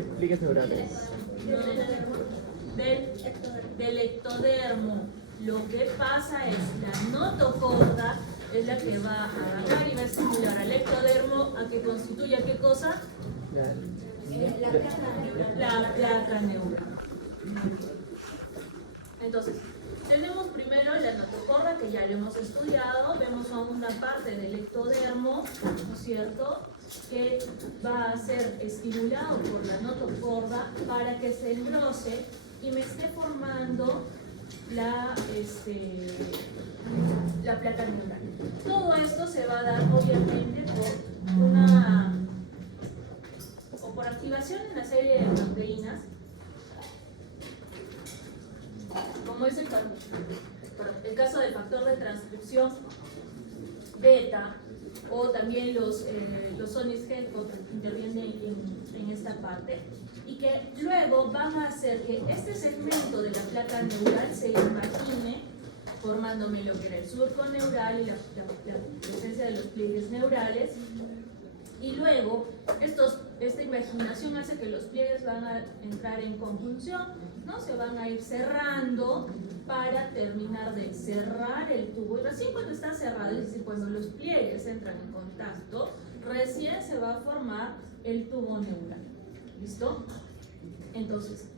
pliegues neurales. Del ectodermo. Lo que pasa es la notocorda es la que va a agarrar y va a estimular al ectodermo a que constituya ¿qué cosa? La placa neural. Entonces, tenemos primero la notocorda, que ya lo hemos estudiado. Vemos a una parte del ectodermo, ¿no es cierto?, que va a ser estimulado por la notocorda para que se engrose y me esté formando la placa neural. Todo esto se va a dar obviamente por activación de una serie de proteínas, como es el caso del factor de transcripción beta, o también los SONIS gen intervienen en esta parte, y que luego van a hacer que este segmento de la placa neural se imagine formándome lo que era el surco neural y la presencia de los pliegues neurales, y luego esta imaginación hace que los pliegues van a entrar en conjunción, ¿no? Se van a ir cerrando para terminar de cerrar el tubo, y recién cuando está cerrado, es decir, cuando los pliegues entran en contacto, recién se va a formar el tubo neural. ¿Listo? Entonces,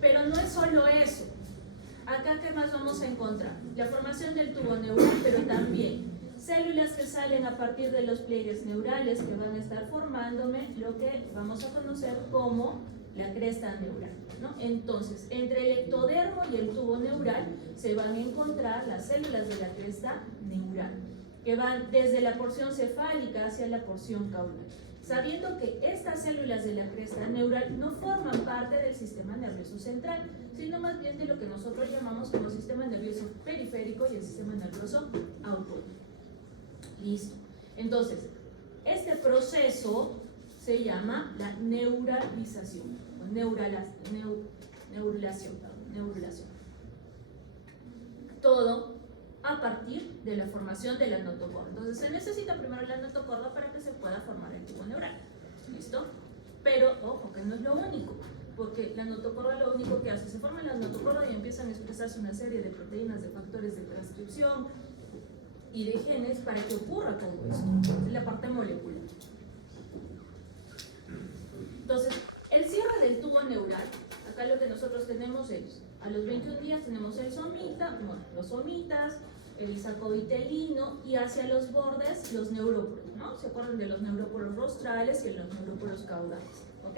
pero no es solo eso. Acá, ¿qué más vamos a encontrar? La formación del tubo neural, pero también células que salen a partir de los pliegues neurales que van a estar formándome lo que vamos a conocer como la cresta neural, ¿no? Entonces, entre el ectodermo y el tubo neural se van a encontrar las células de la cresta neural, que van desde la porción cefálica hacia la porción caudal, sabiendo que estas células de la cresta neural no forman parte del sistema nervioso central, sino más bien de lo que nosotros llamamos como sistema nervioso periférico y el sistema nervioso autónomo. Listo. Entonces, este proceso se llama la neuralización, o neurulación. Todo a partir de la formación de la notocorda. Entonces, se necesita primero la notocorda para que se pueda formar el tubo neural. ¿Listo? Pero, ojo, que no es lo único, porque la notocorda lo único que hace, se forma la notocorda y empiezan a expresarse una serie de proteínas, de factores de transcripción y de genes para que ocurra todo esto. Es la parte molecular. Entonces, el cierre del tubo neural, acá lo que nosotros tenemos es, a los 21 días tenemos el somita, bueno, los somitas, el sacovitelino, y hacia los bordes los neuróporos, ¿no? ¿Se acuerdan de los neuróporos rostrales y los neuróporos caudales? ¿Ok?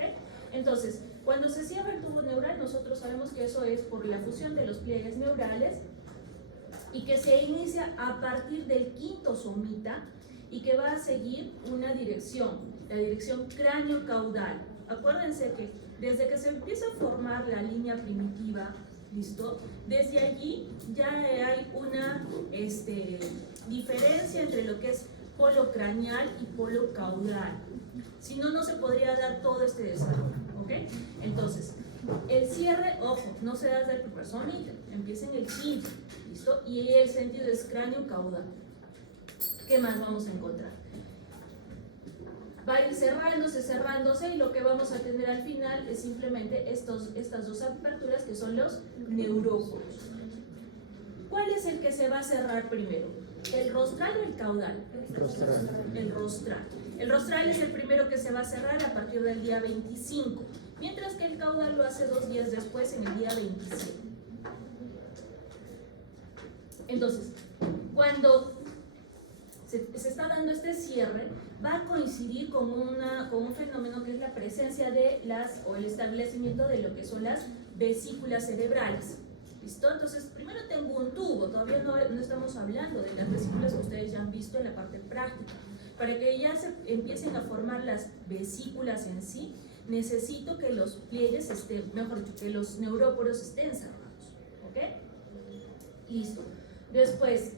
Entonces, cuando se cierra el tubo neural, nosotros sabemos que eso es por la fusión de los pliegues neurales y que se inicia a partir del quinto somita y que va a seguir una dirección, la dirección cráneo-caudal. Acuérdense que desde que se empieza a formar la línea primitiva, ¿listo? Desde allí ya hay una diferencia entre lo que es polo craneal y polo caudal. Si no, no se podría dar todo este desarrollo, ¿ok? Entonces, el cierre, ojo, no se da desde el primer somita, empieza en el quinto, ¿listo? Y el sentido es cráneo-caudal. ¿Qué más vamos a encontrar? Va a ir cerrándose, y lo que vamos a tener al final es simplemente estas dos aperturas que son los neuróporos. ¿Cuál es el que se va a cerrar primero? ¿El rostral o el caudal? El rostral. El rostral es el primero que se va a cerrar a partir del día 25, mientras que el caudal lo hace 2 días después, en el día 27. Entonces, cuando se está dando este cierre, va a coincidir con un fenómeno que es la presencia de o el establecimiento de lo que son las vesículas cerebrales. ¿Listo? Entonces, primero tengo un tubo, todavía no estamos hablando de las vesículas que ustedes ya han visto en la parte práctica. Para que ya se empiecen a formar las vesículas en sí, necesito que los pliegues mejor dicho, que los neuróporos estén cerrados. ¿Ok? Listo. Después,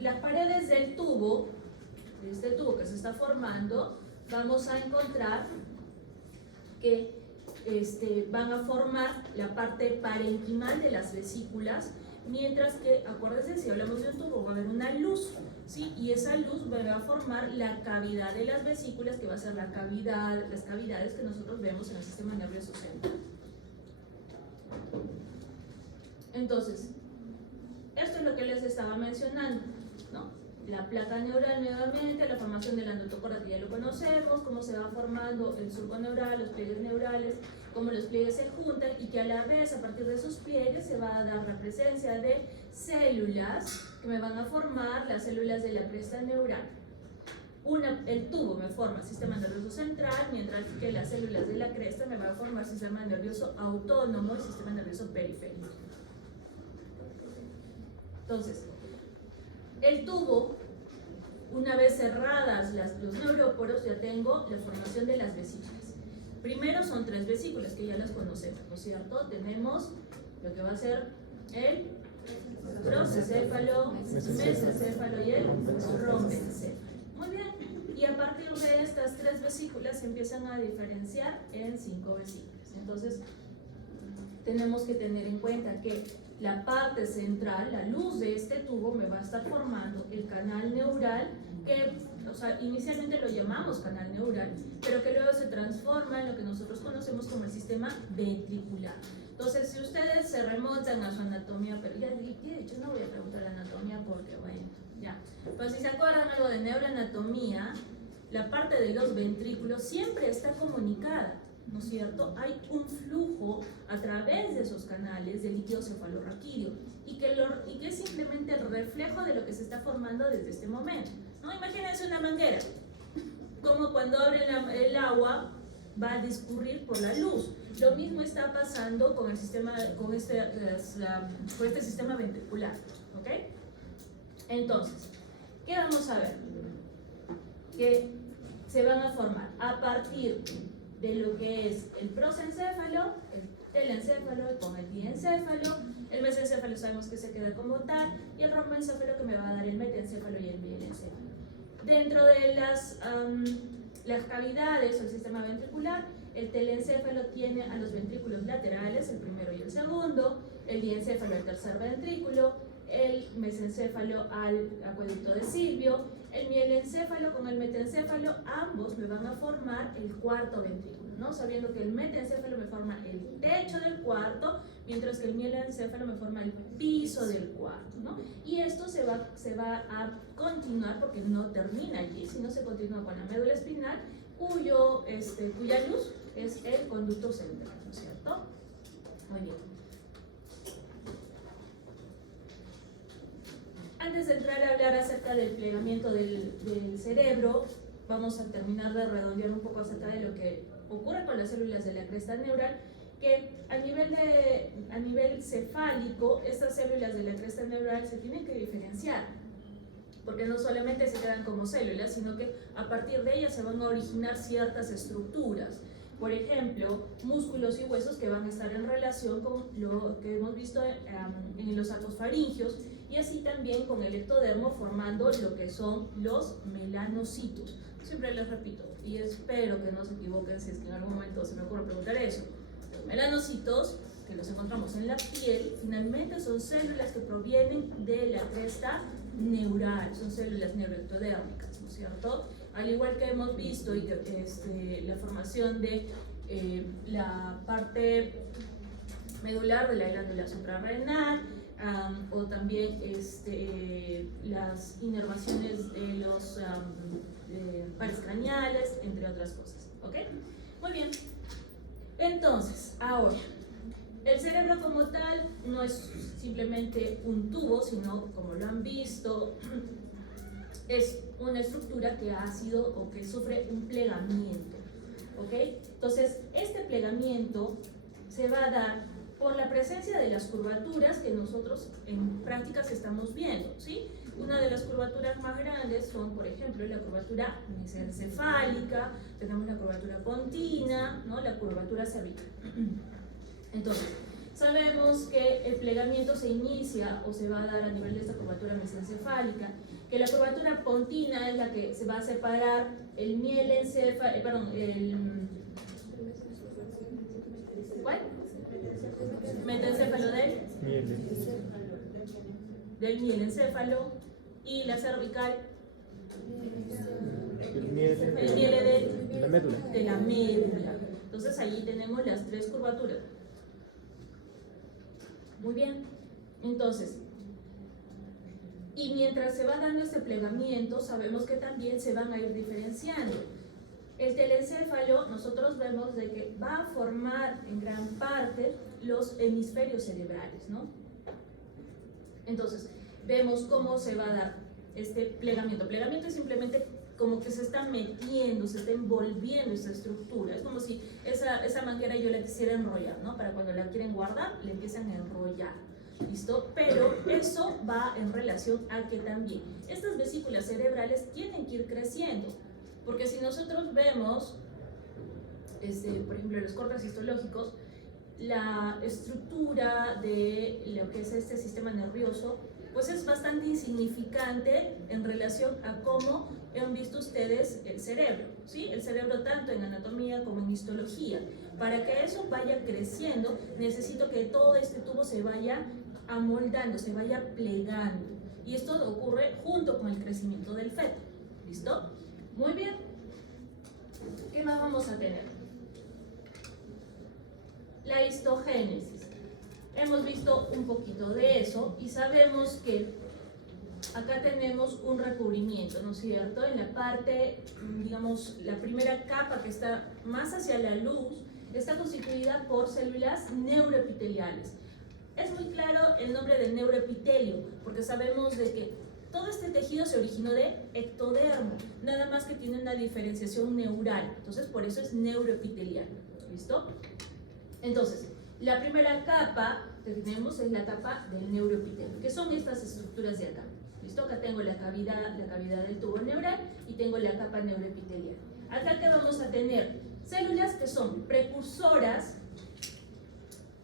las paredes del tubo, de este tubo que se está formando, vamos a encontrar que van a formar la parte parenquimal de las vesículas, mientras que, acuérdense, si hablamos de un tubo va a haber una luz, ¿sí? Y esa luz va a formar la cavidad de las vesículas, que va a ser las cavidades que nosotros vemos en el sistema nervioso central. Entonces, esto es lo que les estaba mencionando, ¿no? La placa neural nuevamente, la formación de la notocorda que ya lo conocemos, cómo se va formando el surco neural, los pliegues neurales, cómo los pliegues se juntan y que a la vez, a partir de esos pliegues, se va a dar la presencia de células que me van a formar las células de la cresta neural. El tubo me forma el sistema nervioso central, mientras que las células de la cresta me van a formar el sistema nervioso autónomo y sistema nervioso periférico. Entonces, el tubo, una vez cerradas los neuróporos, ya tengo la formación de las vesículas. Primero son 3 vesículas que ya las conocemos, ¿no es cierto? Tenemos lo que va a ser el prosencéfalo, mesencéfalo y el rombencéfalo. Muy bien, y a partir de estas 3 vesículas se empiezan a diferenciar en 5 vesículas. Entonces, tenemos que tener en cuenta que la parte central, la luz de este tubo, me va a estar formando el canal neural, que, o sea, inicialmente lo llamamos canal neural, pero que luego se transforma en lo que nosotros conocemos como el sistema ventricular. Entonces, si ustedes se remontan a su anatomía, pero ya he dicho, no voy a preguntar la anatomía porque, bueno, ya. Pero si se acuerdan algo de neuroanatomía, la parte de los ventrículos siempre está comunicada, ¿no es cierto? Hay un flujo a través de esos canales de líquido cefalorraquídeo y que es simplemente el reflejo de lo que se está formando desde este momento, ¿no? Imagínense una manguera, como cuando abren el agua va a discurrir por la luz. Lo mismo está pasando con el sistema, con este sistema ventricular, ¿ok? Entonces, ¿qué vamos a ver? Que se van a formar a partir de lo que es el prosencéfalo, el telencéfalo con el diencéfalo, el mesencéfalo sabemos que se queda como tal, y el rombencéfalo que me va a dar el metencéfalo y el mielencéfalo. Dentro de las cavidades o el sistema ventricular, el telencéfalo tiene a los ventrículos laterales, el primero y el segundo, el diencéfalo al tercer ventrículo, el mesencéfalo al acueducto de Silvio, el mielencéfalo con el metencéfalo, ambos me van a formar el cuarto ventrículo, ¿no? Sabiendo que el metencéfalo me forma el techo del cuarto, mientras que el mielencéfalo me forma el piso del cuarto, ¿no? Y esto se va a continuar porque no termina allí, sino se continúa con la médula espinal, cuya luz es el conducto central, ¿no es cierto? Muy bien. Antes de entrar a hablar acerca del plegamiento del cerebro, vamos a terminar de redondear un poco acerca de lo que ocurre con las células de la cresta neural, que a nivel cefálico, estas células de la cresta neural se tienen que diferenciar, porque no solamente se quedan como células, sino que a partir de ellas se van a originar ciertas estructuras. Por ejemplo, músculos y huesos que van a estar en relación con lo que hemos visto en los arcos faringios, y así también con el ectodermo formando lo que son los melanocitos. Siempre les repito, y espero que no se equivoquen si es que en algún momento se me ocurre preguntar eso. Los melanocitos, que los encontramos en la piel, finalmente son células que provienen de la cresta neural, son células neuroectodérmicas, ¿no es cierto? Al igual que hemos visto la formación de la parte medular de la glándula suprarrenal, o también las inervaciones de los pares craneales, entre otras cosas, ¿ok? Muy bien. Entonces, ahora, el cerebro como tal no es simplemente un tubo, sino, como lo han visto, es una estructura que ha sido o que sufre un plegamiento, ¿ok? Entonces, este plegamiento se va a dar por la presencia de las curvaturas que nosotros en prácticas estamos viendo, ¿sí? Una de las curvaturas más grandes son, por ejemplo, la curvatura mesencefálica, tenemos la curvatura pontina, ¿no? La curvatura cervical. Entonces, sabemos que el plegamiento se inicia o se va a dar a nivel de esta curvatura mesencefálica, que la curvatura pontina es la que se va a separar el mielencéfalo, ¿cuál? Metencéfalo del mielencéfalo, y la cervical, El miele de la médula. de la médula. Entonces allí tenemos las tres curvaturas. Muy bien. Entonces, y mientras se va dando este plegamiento, sabemos que también se van a ir diferenciando. El telencéfalo, nosotros vemos de que va a formar en gran parte los hemisferios cerebrales, ¿no? Entonces, vemos cómo se va a dar este plegamiento. Plegamiento es simplemente como que se está metiendo, se está envolviendo esa estructura. Es como si esa manguera yo la quisiera enrollar, ¿no? Para cuando la quieren guardar, le empiezan a enrollar. ¿Listo? Pero eso va en relación a que también estas vesículas cerebrales tienen que ir creciendo. Porque si nosotros vemos, por ejemplo, los cortes histológicos, la estructura de lo que es este sistema nervioso, pues es bastante insignificante en relación a cómo han visto ustedes el cerebro, ¿sí? El cerebro tanto en anatomía como en histología. Para que eso vaya creciendo, necesito que todo este tubo se vaya amoldando, se vaya plegando. Y esto ocurre junto con el crecimiento del feto. ¿Listo? Muy bien. ¿Qué más vamos a tener? La histogénesis. Hemos visto un poquito de eso y sabemos que acá tenemos un recubrimiento, ¿no es cierto? En la parte, digamos, la primera capa que está más hacia la luz está constituida por células neuroepiteliales. Es muy claro el nombre de neuroepitelio, porque sabemos de que todo este tejido se originó de ectodermo, nada más que tiene una diferenciación neural, entonces por eso es neuroepitelial. ¿Listo? Entonces, la primera capa que tenemos es la capa del neuroepitelio, que son estas estructuras de acá. ¿Listo? Acá tengo la cavidad del tubo neural y tengo la capa neuroepitelial. Acá que vamos a tener células que son precursoras,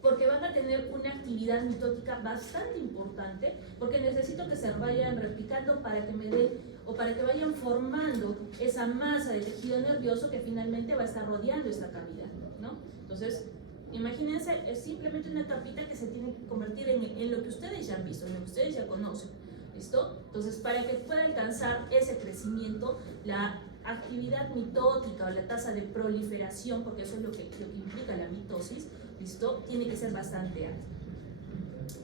porque van a tener una actividad mitótica bastante importante, porque necesito que se vayan replicando para que me dé o para que vayan formando esa masa de tejido nervioso que finalmente va a estar rodeando esta cavidad, ¿no? Entonces, imagínense, es simplemente una capita que se tiene que convertir en lo que ustedes ya han visto, en lo que ustedes ya conocen. ¿Listo? Entonces, para que pueda alcanzar ese crecimiento, la actividad mitótica o la tasa de proliferación, porque eso es lo que implica la mitosis, ¿listo? Tiene que ser bastante alta.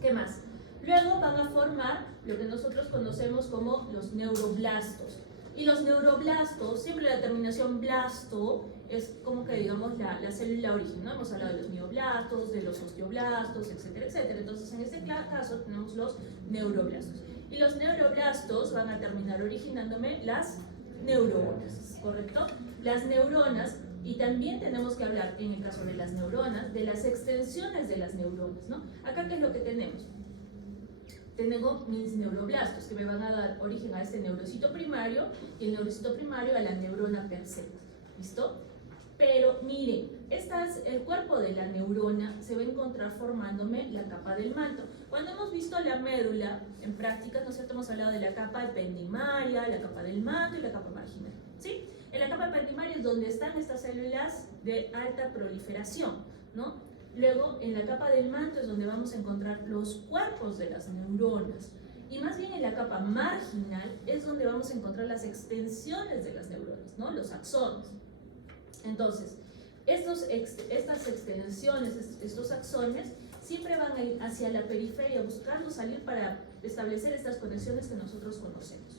¿Qué más? Luego van a formar lo que nosotros conocemos como los neuroblastos. Y los neuroblastos, siempre la terminación blasto es como que digamos la célula origen, ¿no? Hemos hablado de los mioblastos, de los osteoblastos, etcétera, etcétera. Entonces, en este caso tenemos los neuroblastos. Y los neuroblastos van a terminar originándome las neuronas, ¿correcto? Las neuronas, y también tenemos que hablar, en el caso de las neuronas, de las extensiones de las neuronas, ¿no? Acá, ¿qué es lo que tenemos? Tengo mis neuroblastos que me van a dar origen a este neurocito primario y el neurocito primario a la neurona per se. ¿Listo? Pero miren, el cuerpo de la neurona se va a encontrar formándome la capa del manto. Cuando hemos visto la médula en prácticas, ¿no es cierto? Hemos hablado de la capa ependimaria, la capa del manto y la capa marginal. ¿Sí? En la capa ependimaria es donde están estas células de alta proliferación, ¿no? Luego, en la capa del manto es donde vamos a encontrar los cuerpos de las neuronas. Y más bien en la capa marginal es donde vamos a encontrar las extensiones de las neuronas, ¿no? Los axones. Entonces, estas extensiones, estos axones, siempre van a ir hacia la periferia, buscando salir para establecer estas conexiones que nosotros conocemos.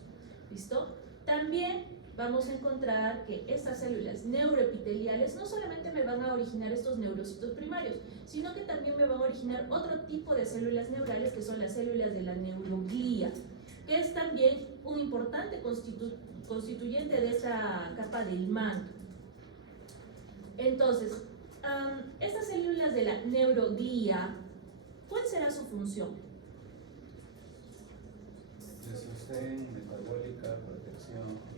¿Listo? También vamos a encontrar que estas células neuroepiteliales no solamente me van a originar estos neurocitos primarios, sino que también me van a originar otro tipo de células neurales que son las células de la neuroglía, que es también un importante constituyente de esa capa del manto. Entonces, estas células de la neuroglía, ¿cuál será su función? De sostén, metabólica, protección.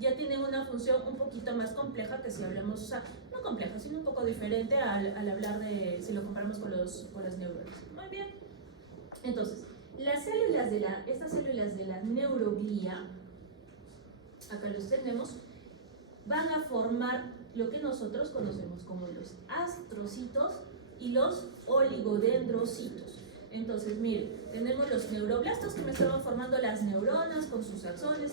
Ya tienen una función un poquito más compleja que si hablamos, o sea, no compleja, sino un poco diferente al hablar de, si lo comparamos con las neuronas. Muy bien. Entonces, estas células de la neuroglía, acá los tenemos, van a formar lo que nosotros conocemos como los astrocitos y los oligodendrocitos. Entonces, miren, tenemos los neuroblastos que me estaban formando las neuronas con sus axones.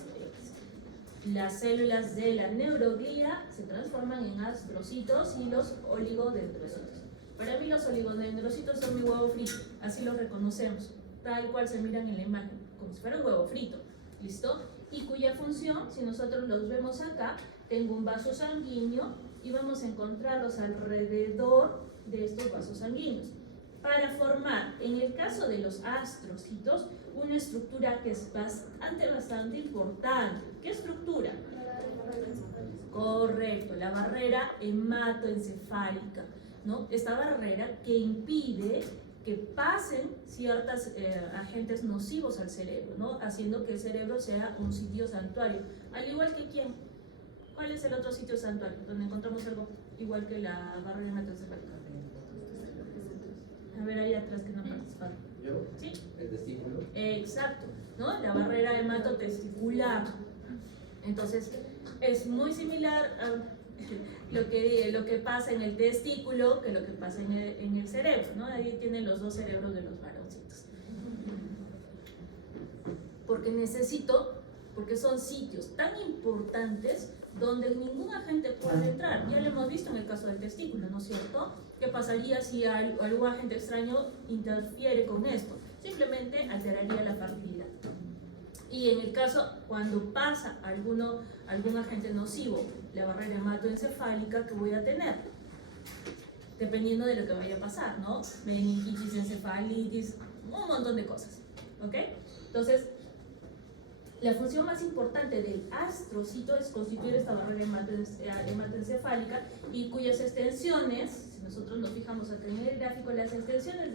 Las células de la neuroglía se transforman en astrocitos y los oligodendrocitos. Para mí los oligodendrocitos son mi huevo frito, así los reconocemos, tal cual se miran en la imagen, como si fuera un huevo frito, ¿listo? Y cuya función, si nosotros los vemos acá, tengo un vaso sanguíneo y vamos a encontrarlos alrededor de estos vasos sanguíneos para formar, en el caso de los astrocitos, una estructura que es bastante importante. ¿Qué estructura? Correcto, la barrera hematoencefálica, ¿no? Esta barrera que impide que pasen ciertos agentes nocivos al cerebro, ¿no? Haciendo que el cerebro sea un sitio santuario. Al igual que ¿quién? ¿Cuál es el otro sitio santuario donde encontramos algo igual que la barrera hematoencefálica? A ver, ahí atrás que no participaron. ¿Yo? ¿Sí? El testículo. Exacto, ¿no? La barrera hematotesticular. Entonces, es muy similar a lo que pasa en el testículo que lo que pasa en el cerebro, ¿no? Ahí tienen los dos cerebros de los varoncitos. Porque son sitios tan importantes donde ningún agente puede entrar. Ya lo hemos visto en el caso del testículo, ¿no es cierto? ¿Qué pasaría si algún agente extraño interfiere con esto? Simplemente alteraría la fertilidad. Y en el caso, cuando pasa algún agente nocivo, la barrera hematoencefálica que voy a tener, dependiendo de lo que vaya a pasar, ¿no? Meningitis, encefalitis, un montón de cosas, ¿ok? Entonces, la función más importante del astrocito es constituir esta barrera hematoencefálica y cuyas extensiones, si nosotros nos fijamos acá en el gráfico, las extensiones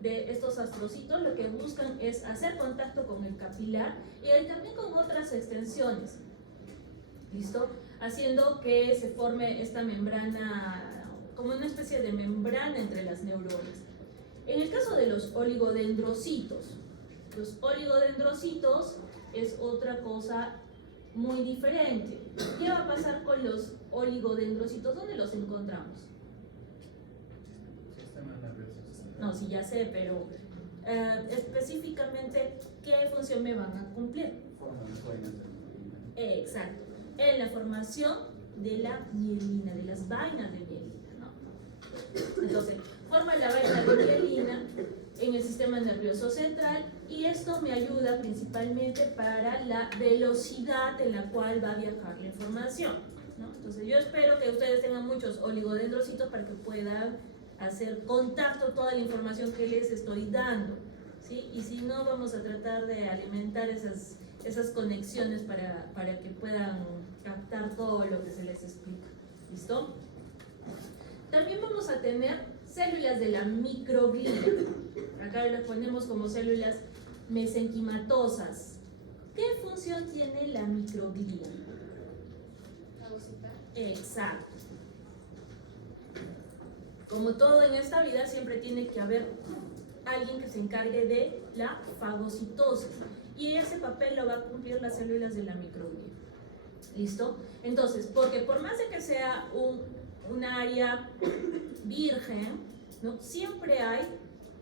de estos astrocitos lo que buscan es hacer contacto con el capilar y también con otras extensiones, ¿listo? Haciendo que se forme esta membrana, como una especie de membrana entre las neuronas. En el caso de los oligodendrocitos es otra cosa muy diferente. ¿Qué va a pasar con los oligodendrocitos? ¿Dónde los encontramos? Sistema nervioso central. No, sí, ya sé, pero específicamente, ¿qué función me van a cumplir? Forman las vainas de la Exacto, en la formación de la mielina, de las vainas de mielina, ¿no? Entonces, forma la vaina de mielina en el sistema nervioso central y esto me ayuda principalmente para la velocidad en la cual va a viajar la información, ¿no? Entonces, yo espero que ustedes tengan muchos oligodendrocitos para que puedan hacer contacto toda la información que les estoy dando, ¿sí? Y si no, vamos a tratar de alimentar esas conexiones para que puedan captar todo lo que se les explica. ¿Listo? También vamos a tener células de la microglía. Acá las ponemos como células mesenquimatosas. ¿Qué función tiene la microglía? Exacto. Como todo en esta vida, siempre tiene que haber alguien que se encargue de la fagocitosis. Y ese papel lo va a cumplir las células de la microglía. ¿Listo? Entonces, porque por más de que sea un área virgen, ¿no? Siempre hay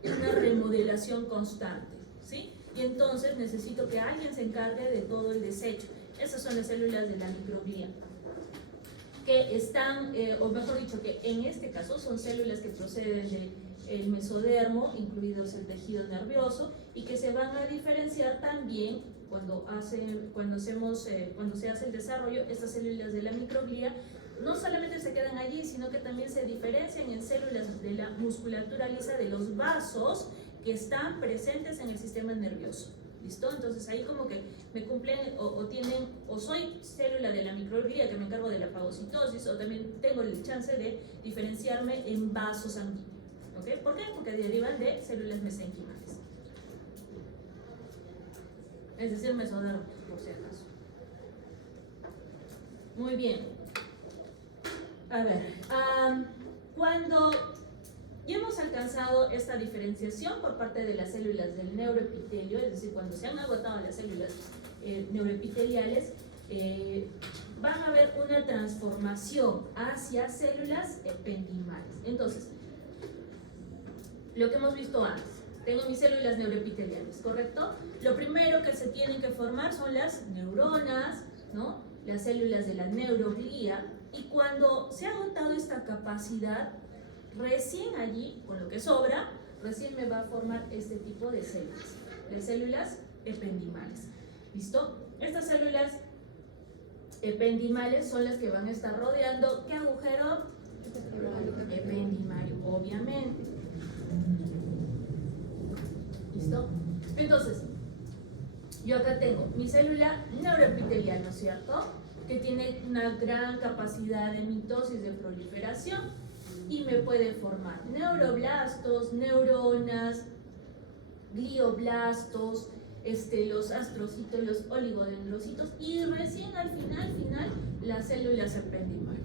una remodelación constante, ¿sí? Y entonces necesito que alguien se encargue de todo el desecho. Esas son las células de la microglía, que están, o mejor dicho, que en este caso son células que proceden del mesodermo, incluidos el tejido nervioso, y que se van a diferenciar también cuando se hace el desarrollo. Estas células de la microglía no solamente se quedan allí, sino que también se diferencian en células de la musculatura lisa de los vasos que están presentes en el sistema nervioso. ¿Listo? Entonces ahí como que me cumplen o soy célula de la microglía que me encargo de la fagocitosis, o también tengo el chance de diferenciarme en vasos sanguíneos. ¿Okay? ¿Por qué? Porque derivan de células mesenquimales. Es decir, mesodermo, por si acaso. Muy bien. A ver, cuando ya hemos alcanzado esta diferenciación por parte de las células del neuroepitelio, es decir, cuando se han agotado las células neuroepiteliales, van a haber una transformación hacia células ependimales. Entonces, lo que hemos visto antes, tengo mis células neuroepiteliales, ¿correcto? Lo primero que se tienen que formar son las neuronas, ¿no? Las células de la neuroglía, y cuando se ha agotado esta capacidad, recién allí, con lo que sobra, recién me va a formar este tipo de células ependimales. ¿Listo? Estas células ependimales son las que van a estar rodeando, ¿qué agujero? Ependimario, obviamente. ¿Listo? Entonces, yo acá tengo mi célula neuroepitelial, ¿no es cierto? Que tiene una gran capacidad de mitosis, de proliferación, y me puede formar neuroblastos, neuronas, glioblastos, los astrocitos, los oligodendrocitos, y recién al final, las células ependimales.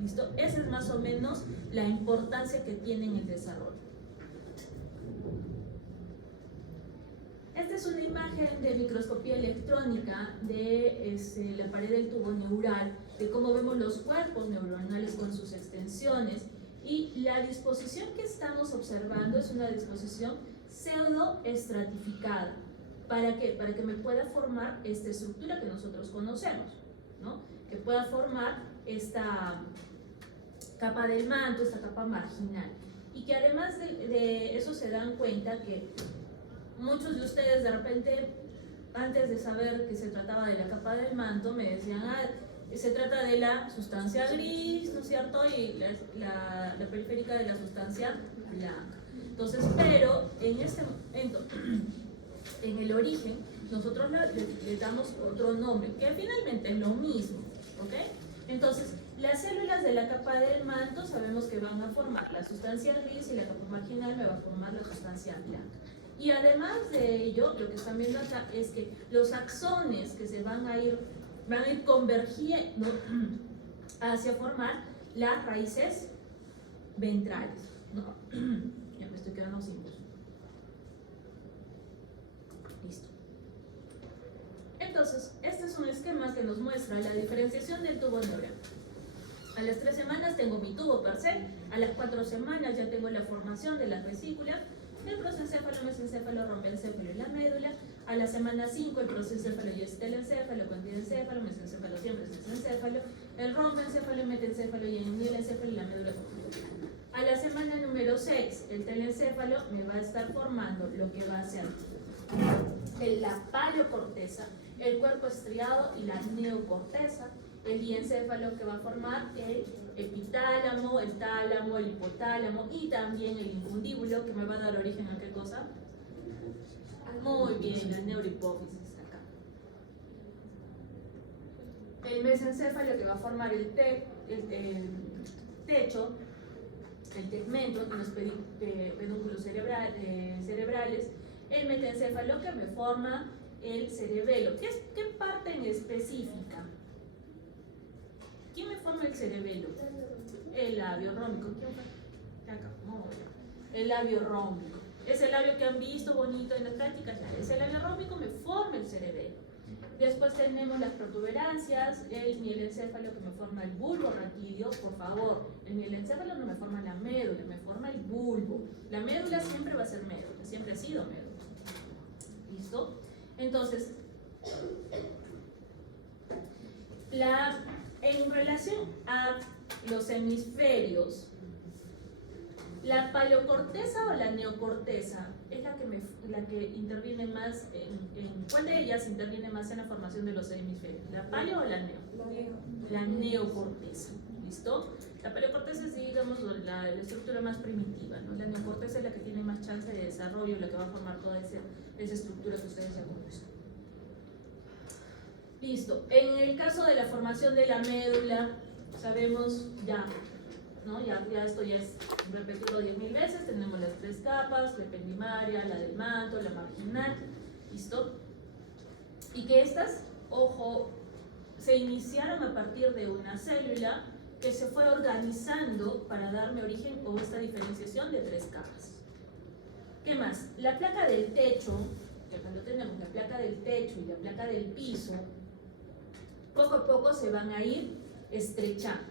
¿Listo? Esa es más o menos la importancia que tiene en el desarrollo. Esta es una imagen de microscopía electrónica de la pared del tubo neural, de cómo vemos los cuerpos neuronales con sus extensiones, y la disposición que estamos observando es una disposición pseudoestratificada. ¿Para qué? Para que me pueda formar esta estructura que nosotros conocemos, ¿no? Que pueda formar esta capa del manto, esta capa marginal, y que además de eso se dan cuenta que muchos de ustedes de repente, antes de saber que se trataba de la capa del manto, me decían, se trata de la sustancia gris, ¿no es cierto? Y la periférica de la sustancia blanca. Entonces, pero en este momento, en el origen, nosotros le damos otro nombre, que finalmente es lo mismo, ¿ok? Entonces, las células de la capa del manto sabemos que van a formar la sustancia gris, y la capa marginal me va a formar la sustancia blanca. Y además de ello, lo que están viendo acá es que los axones que se van a ir convergiendo hacia formar las raíces ventrales, ¿no? Ya me estoy quedando sin luz. Listo. Entonces, este es un esquema que nos muestra la diferenciación del tubo neural. A las 3 semanas tengo mi tubo per se, a las 4 semanas ya tengo la formación de la vesícula, el prosencéfalo, mesencéfalo, rombencéfalo y la médula. A la semana 5 el prosencéfalo y el telencéfalo, contidencéfalo, mesencéfalo, siempre es mesencéfalo, el rombencéfalo, metencéfalo y el mielencéfalo y la médula. A la semana número 6 el telencéfalo me va a estar formando lo que va a ser la paleocorteza, el cuerpo estriado y la neocorteza. El diencéfalo que va a formar el epitálamo, el tálamo, el hipotálamo y también el infundíbulo, que me va a dar origen a qué cosa. Muy bien, la neurohipófisis acá. El mesencéfalo que va a formar el techo, el tegmento y los pedúnculos cerebrales. El metencéfalo que me forma el cerebelo. ¿Qué parte en específica? ¿Quién me forma el cerebelo? El labio rómbico. ¿Quién fue? Acá. El labio rómbico. Ese labio que han visto bonito en las prácticas, ese labio rómbico me forma el cerebelo. Después tenemos las protuberancias, el mielencéfalo que me forma el bulbo raquídeo. Por favor, el mielencéfalo no me forma la médula, me forma el bulbo. La médula siempre va a ser médula, siempre ha sido médula. ¿Listo? Entonces, en relación a los hemisferios, la paleocorteza o la neocorteza es la que interviene más ¿cuál de ellas interviene más en la formación de los hemisferios? ¿La paleo o la neo? La neocorteza. ¿Listo? La paleocorteza es, digamos, la estructura más primitiva, ¿no? La neocorteza es la que tiene más chance de desarrollo, la que va a formar toda esa estructura que ustedes ya conocen. Listo. En el caso de la formación de la médula, sabemos ya, ¿no? Ya esto ya es repetirlo 10.000 veces. Tenemos las 3 capas, la ependimaria, la del manto, la marginal. ¿Listo? Y que estas, ojo, se iniciaron a partir de una célula que se fue organizando para darme origen o esta diferenciación de 3 capas. ¿Qué más? La placa del techo, que cuando tenemos la placa del techo y la placa del piso, poco a poco se van a ir estrechando.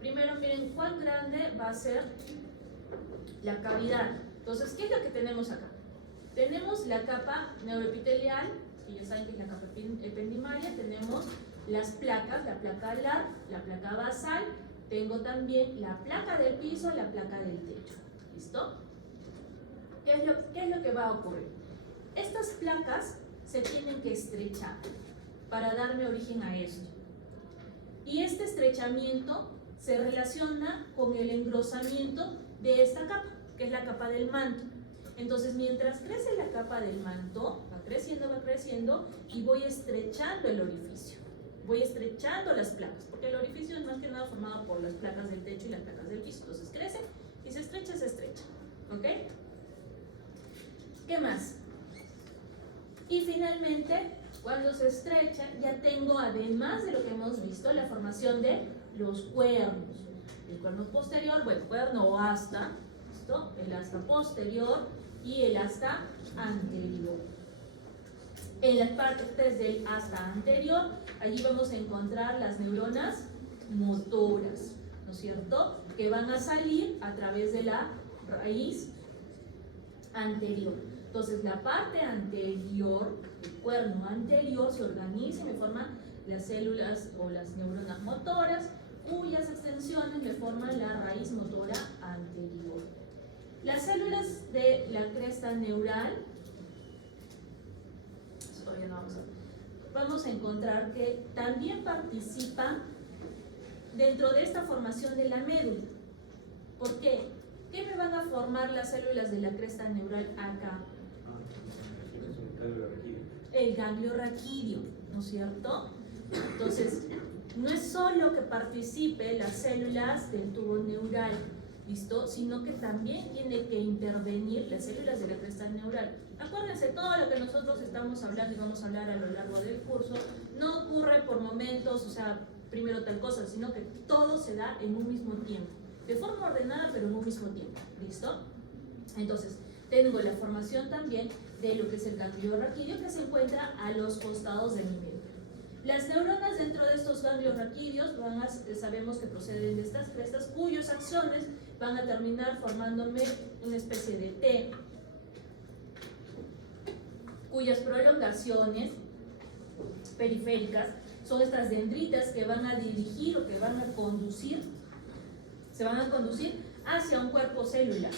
Primero miren cuán grande va a ser la cavidad. Entonces, ¿qué es lo que tenemos acá? Tenemos la capa neuroepitelial, que ya saben que es la capa ependimaria, tenemos las placas, la placa alar, la placa basal, tengo también la placa del piso, la placa del techo. ¿Listo? ¿Qué es lo que va a ocurrir? Estas placas se tienen que estrechar para darme origen a esto. Y este estrechamiento se relaciona con el engrosamiento de esta capa, que es la capa del manto. Entonces, mientras crece la capa del manto, va creciendo y voy estrechando el orificio. Voy estrechando las placas, porque el orificio es más que nada formado por las placas del techo y las placas del piso. Entonces crece y se estrecha. ¿Ok? ¿Qué más? Y finalmente, cuando se estrecha, ya tengo, además de lo que hemos visto, la formación de los cuernos. El cuerno posterior, bueno, cuerno o asta, ¿listo? El asta posterior y el asta anterior. En las partes del asta anterior, allí vamos a encontrar las neuronas motoras, ¿no es cierto? Que van a salir a través de la raíz anterior. Entonces, la parte anterior, el cuerno anterior, se organiza y me forma las células o las neuronas motoras, cuyas extensiones me forman la raíz motora anterior. Las células de la cresta neural, todavía no vamos a encontrar que también participan dentro de esta formación de la médula. ¿Por qué? ¿Qué me van a formar las células de la cresta neural acá? El ganglio raquídeo, ¿no es cierto? Entonces, no es solo que participe las células del tubo neural, ¿listo? Sino que también tiene que intervenir las células de la cresta neural. Acuérdense, todo lo que nosotros estamos hablando y vamos a hablar a lo largo del curso no ocurre por momentos, o sea, primero tal cosa, sino que todo se da en un mismo tiempo, de forma ordenada, pero en un mismo tiempo, ¿listo? Entonces, tengo la formación también de lo que es el ganglio raquídeo, que se encuentra a los costados de mi médula. Las neuronas dentro de estos ganglios raquídeos sabemos que proceden de estas crestas, cuyos axones van a terminar formándome una especie de T, cuyas prolongaciones periféricas son estas dendritas que van a dirigir o que van a conducir, se van a conducir hacia un cuerpo celular.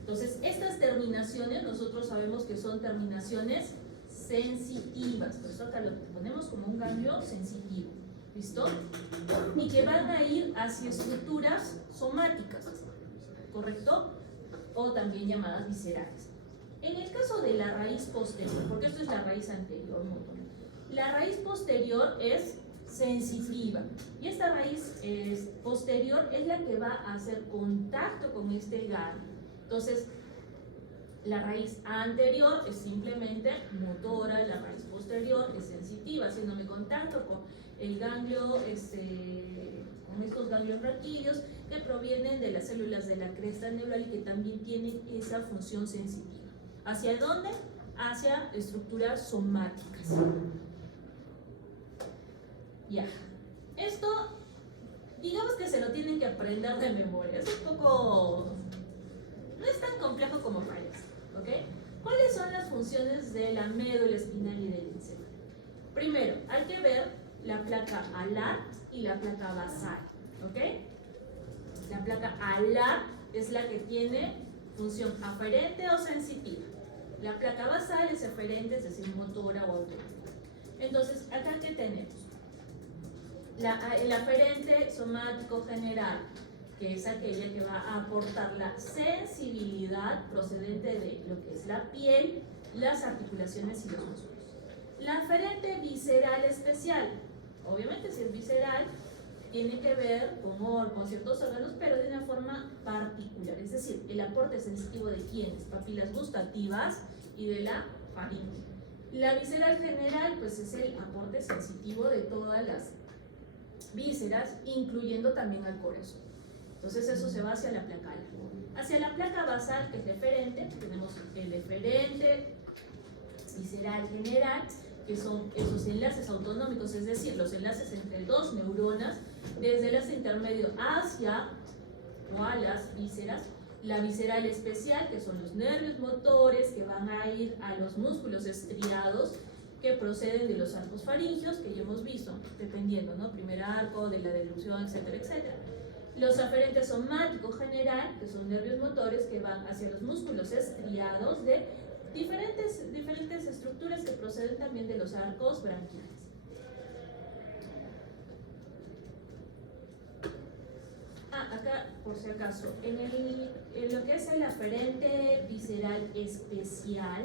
Entonces, estas terminaciones nosotros sabemos que son terminaciones sensitivas, por eso acá lo ponemos como un ganglio sensitivo, ¿listo? Y que van a ir hacia estructuras somáticas, ¿correcto? O también llamadas viscerales. En el caso de la raíz posterior, porque esto es la raíz anterior motor, la raíz posterior es sensitiva y esta raíz posterior es la que va a hacer contacto con este ganglio. Entonces, la raíz anterior es simplemente motora, la raíz posterior es sensitiva, haciéndome contacto con el ganglio, con estos ganglios raquídeos que provienen de las células de la cresta neural y que también tienen esa función sensitiva. ¿Hacia dónde? Hacia estructuras somáticas. Ya. Esto, digamos que se lo tienen que aprender de memoria. Es un poco... no es tan complejo como parece, ¿ok? ¿Cuáles son las funciones de la médula espinal y del encéfalo? Primero, hay que ver la placa alar y la placa basal, ¿ok? La placa alar es la que tiene función aferente o sensitiva. La placa basal es eferente, es decir, motora o autónoma. Entonces, acá ¿qué tenemos? El aferente somático general, que es aquella que va a aportar la sensibilidad procedente de lo que es la piel, las articulaciones y los músculos. La aferente visceral especial, obviamente si es visceral, tiene que ver con ciertos órganos, pero de una forma particular, es decir, el aporte sensitivo de quiénes, papilas gustativas y de la faringe. La visceral general, pues es el aporte sensitivo de todas las vísceras, incluyendo también al corazón. Entonces eso se va hacia la placa alar. Hacia la placa basal, que es deferente, tenemos el deferente visceral general, que son esos enlaces autonómicos, es decir, los enlaces entre dos neuronas, desde el enlace intermedio hacia o a las vísceras, la visceral especial, que son los nervios motores que van a ir a los músculos estriados que proceden de los arcos faringios, que ya hemos visto, dependiendo, ¿no? Primer arco, de la delusión, etcétera, etcétera. Los aferentes somático general, que son nervios motores que van hacia los músculos estriados de diferentes estructuras que proceden también de los arcos branquiales. Acá, por si acaso, en lo que es el aferente visceral especial,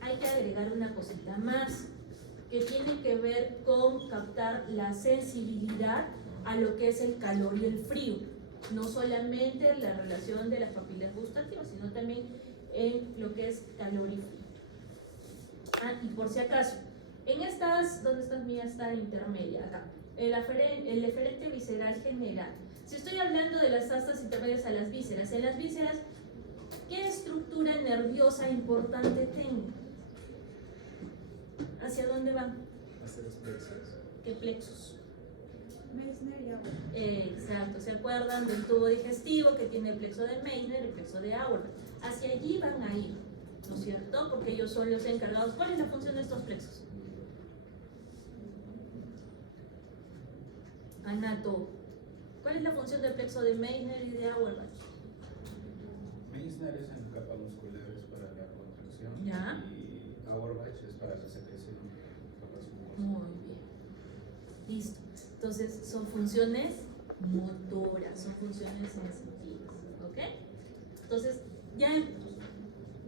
hay que agregar una cosita más, que tiene que ver con captar la sensibilidad a lo que es el calor y el frío. No solamente la relación de las papilas gustativas, sino también en lo que es calor y frío. Y por si acaso, en estas, ¿dónde está mi esta intermedia? Acá. El aferente visceral general. Si estoy hablando de las astas intermedias a las vísceras, en las vísceras, ¿qué estructura nerviosa importante tengo? ¿Hacia dónde van? Hacia los plexos. ¿Qué plexos? Meissner y Auerbach. Exacto, ¿se acuerdan del tubo digestivo que tiene el plexo de Meissner y el plexo de Auerbach? Hacia allí van a ir, ¿no es cierto? Porque ellos son los encargados. ¿Cuál es la función de estos plexos? Anato. ¿Cuál es la función del plexo de Meissner y de Auerbach? Meissner es en capa muscular, es para la contracción. Ya. Y Auerbach es para la secreción de capas mucosas. Muy bien. Listo. Entonces, son funciones motoras, son funciones sensitivas. ¿Ok? Entonces, ya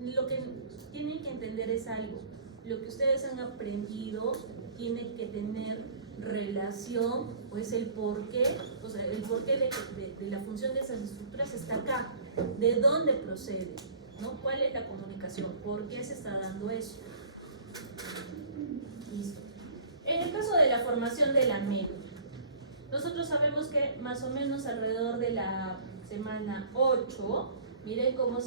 lo que tienen que entender es algo. Lo que ustedes han aprendido tiene que tener relación, o es el porqué, o sea, el porqué de la función de esas estructuras está acá. ¿De dónde procede? ¿No? ¿Cuál es la comunicación? ¿Por qué se está dando eso? Listo. En el caso de la formación de la médula, nosotros sabemos que más o menos alrededor de la semana 8, miren cómo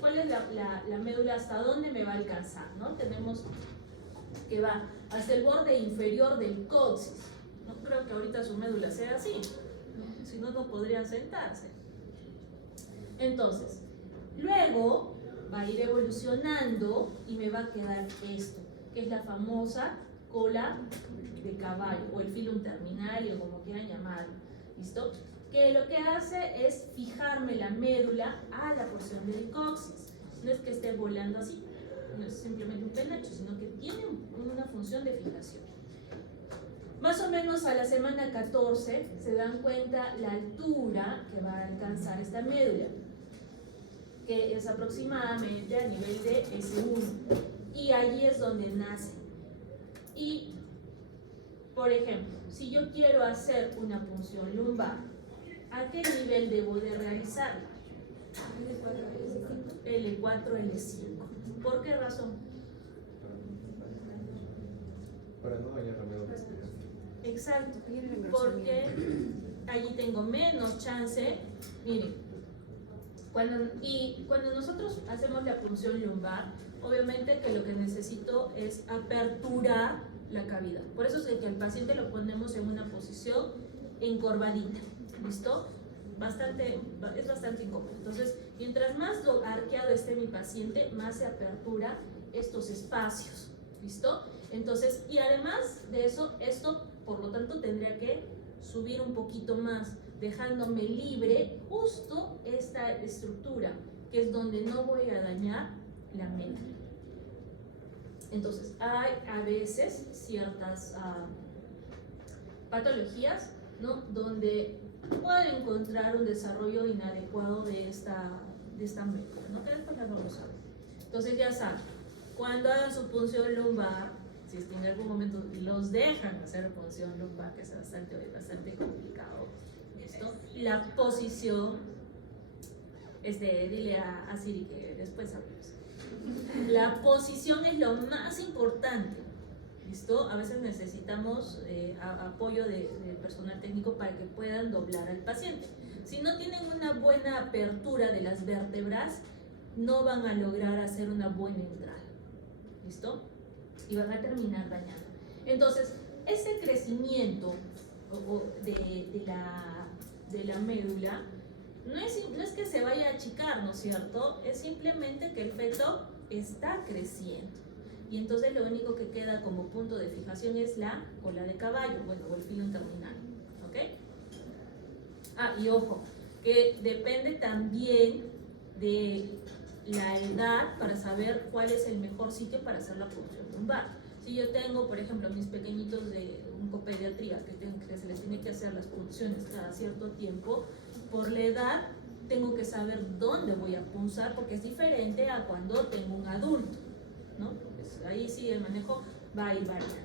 cuál es la médula, hasta dónde me va a alcanzar, ¿no? Tenemos que va hasta el borde inferior del coxis. No creo que ahorita su médula sea así, ¿no? Si no, no podrían sentarse. Entonces, luego va a ir evolucionando y me va a quedar esto, que es la famosa cola de caballo, o el filum terminal, o como quieran llamarlo. ¿Listo? Que lo que hace es fijarme la médula a la porción del coxis. No es que esté volando así, no es simplemente un penacho, sino que tiene una función de fijación. Más o menos a la semana 14 se dan cuenta la altura que va a alcanzar esta médula, que es aproximadamente a nivel de S1, y allí es donde nace. Y, por ejemplo, si yo quiero hacer una punción lumbar, ¿a qué nivel debo de realizarla? L4, L5. ¿Por qué razón? Para no dañar la médula. Exacto, porque allí tengo menos chance. Miren, cuando nosotros hacemos la punción lumbar, obviamente que lo que necesito es aperturar la cavidad. Por eso es que al paciente lo ponemos en una posición encorvadita. ¿Listo? Es bastante incómodo. Entonces, mientras más arqueado esté mi paciente, más se apertura estos espacios. ¿Listo? Entonces, y además de eso, esto, por lo tanto, tendría que subir un poquito más, dejándome libre justo esta estructura, que es donde no voy a dañar la médula. Entonces, hay a veces ciertas patologías, ¿no?, donde pueden encontrar un desarrollo inadecuado de esta médula, ¿no?, que después la vamos a ver. Entonces, ya saben, cuando hagan su punción lumbar, si es que en algún momento los dejan hacer punción lumbar, que es bastante complicado, ¿listo? La posición, dile a Siri que después hablemos. La posición es lo más importante, ¿listo? A veces necesitamos apoyo de personal técnico para que puedan doblar al paciente. Si no tienen una buena apertura de las vértebras, no van a lograr hacer una buena entrada, ¿listo? Y van a terminar dañando. Entonces, ese crecimiento de la médula no es que se vaya a achicar, ¿no es cierto? Es simplemente que el feto está creciendo. Y entonces lo único que queda como punto de fijación es la cola de caballo, bueno, o el filum terminal. ¿Ok? Ah, y ojo, que depende también de la edad para saber cuál es el mejor sitio para hacer la punción lumbar. Si yo tengo, por ejemplo, mis pequeñitos de oncopediatría que se les tiene que hacer las punciones cada cierto tiempo, por la edad tengo que saber dónde voy a punzar porque es diferente a cuando tengo un adulto, ¿no? Pues ahí sí el manejo va a ir variando.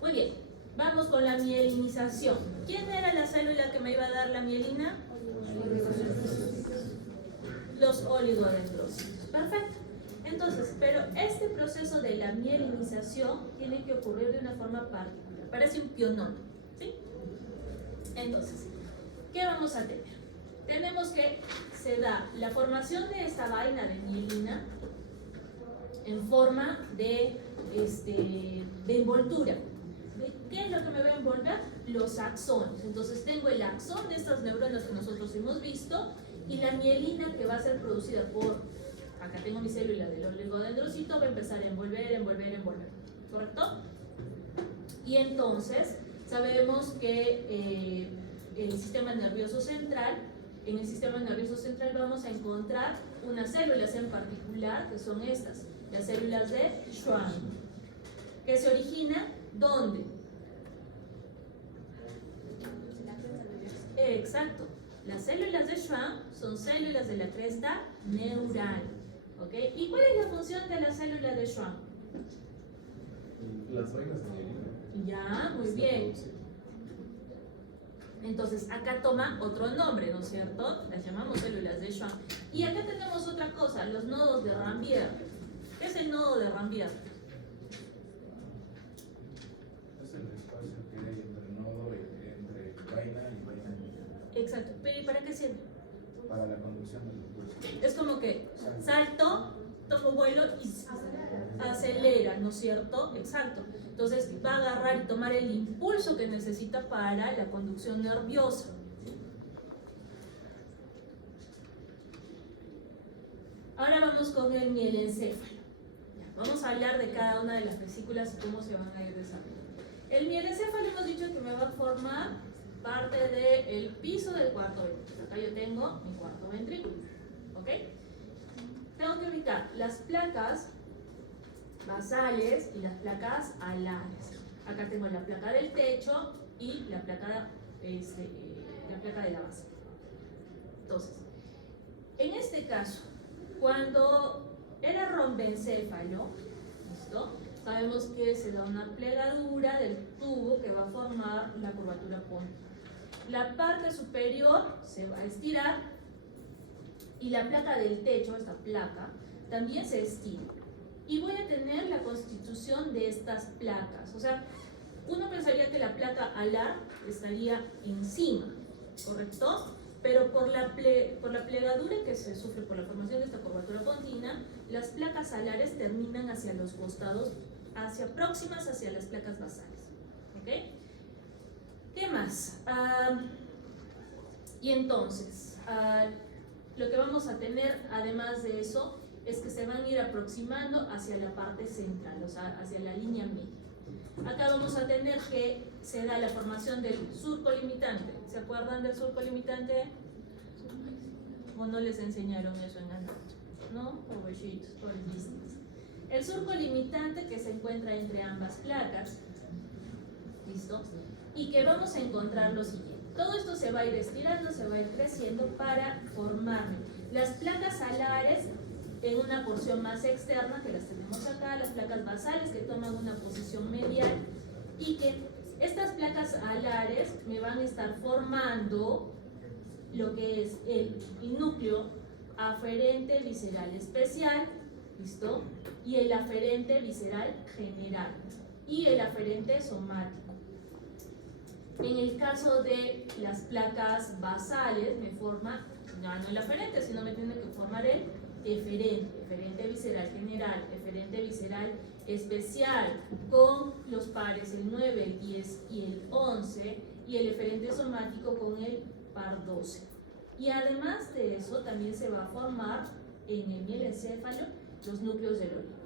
Muy bien, vamos con la mielinización. ¿Quién era la célula que me iba a dar la mielina? Los oligodendrocitos. Perfecto. Entonces, pero este proceso de la mielinización tiene que ocurrir de una forma particular. Parece un pionón, ¿sí? Entonces, ¿qué vamos a tener? Tenemos que se da la formación de esta vaina de mielina en forma de envoltura. ¿Qué es lo que me va a envolver? Los axones. Entonces tengo el axón de estas neuronas que nosotros hemos visto y la mielina que va a ser producida por, acá tengo mi célula del oligodendrocito, va a empezar a envolver. ¿Correcto? Y entonces sabemos que el sistema nervioso central, en el sistema nervioso central vamos a encontrar unas células en particular que son estas, las células de Schwann, que se originan ¿dónde? Exacto. Las células de Schwann son células de la cresta neural. ¿Ok? ¿Y cuál es la función de la célula de Schwann? Las vainas de mielina. Ya, muy bien. Entonces, acá toma otro nombre, ¿no es cierto? Las llamamos células de Schwann. Y acá tenemos otra cosa, los nodos de Ranvier. ¿Qué es el nodo de Ranvier? Es el espacio que hay entre nodo, entre vaina y vaina. Exacto. ¿Pero y para qué sirve? Para la conducción del impulso. Es como que salto, tomo vuelo y acelera, ¿no es cierto? Exacto. Entonces va a agarrar y tomar el impulso que necesita para la conducción nerviosa. Ahora vamos con el mielencéfalo. Vamos a hablar de cada una de las vesículas y cómo se van a ir desarrollando. El mielencéfalo hemos dicho que me va a formar parte del piso del cuarto ventrículo. Acá yo tengo mi cuarto ventrículo. ¿Ok? Tengo que ubicar las placas basales y las placas alares. Acá tengo la placa del techo y la placa de la base. Entonces, en este caso, cuando era rombencéfalo, ¿listo? Sabemos que se da una plegadura del tubo que va a formar la curvatura póntica. La parte superior se va a estirar y la placa del techo, esta placa, también se estira. Y voy a tener la constitución de estas placas. O sea, uno pensaría que la placa alar estaría encima, ¿correcto? Pero por la plegadura que se sufre por la formación de esta curvatura pontina, las placas alares terminan hacia los costados, próximas hacia las placas basales. ¿Ok? ¿Qué más? Y entonces, lo que vamos a tener, además de eso, es que se van a ir aproximando hacia la parte central, o sea, hacia la línea media. Acá vamos a tener que se da la formación del surco limitante. ¿Se acuerdan del surco limitante? ¿O no les enseñaron eso en la noche? ¿No? Pobrecitos, pobrecitos. El surco limitante que se encuentra entre ambas placas, ¿listo? Y que vamos a encontrar lo siguiente. Todo esto se va a ir estirando, se va a ir creciendo para formar las placas alares en una porción más externa, que las tenemos acá, las placas basales que toman una posición medial, y que estas placas alares me van a estar formando lo que es el núcleo aferente visceral especial, ¿listo? Y el aferente visceral general y el aferente somático. En el caso de las placas basales me forma ya no el aferente, sino me tiene que formar el eferente visceral general, eferente visceral especial, con los pares el 9, el 10 y el 11, y el eferente somático con el par 12. Y además de eso, también se va a formar en el mielencéfalo los núcleos del olivo.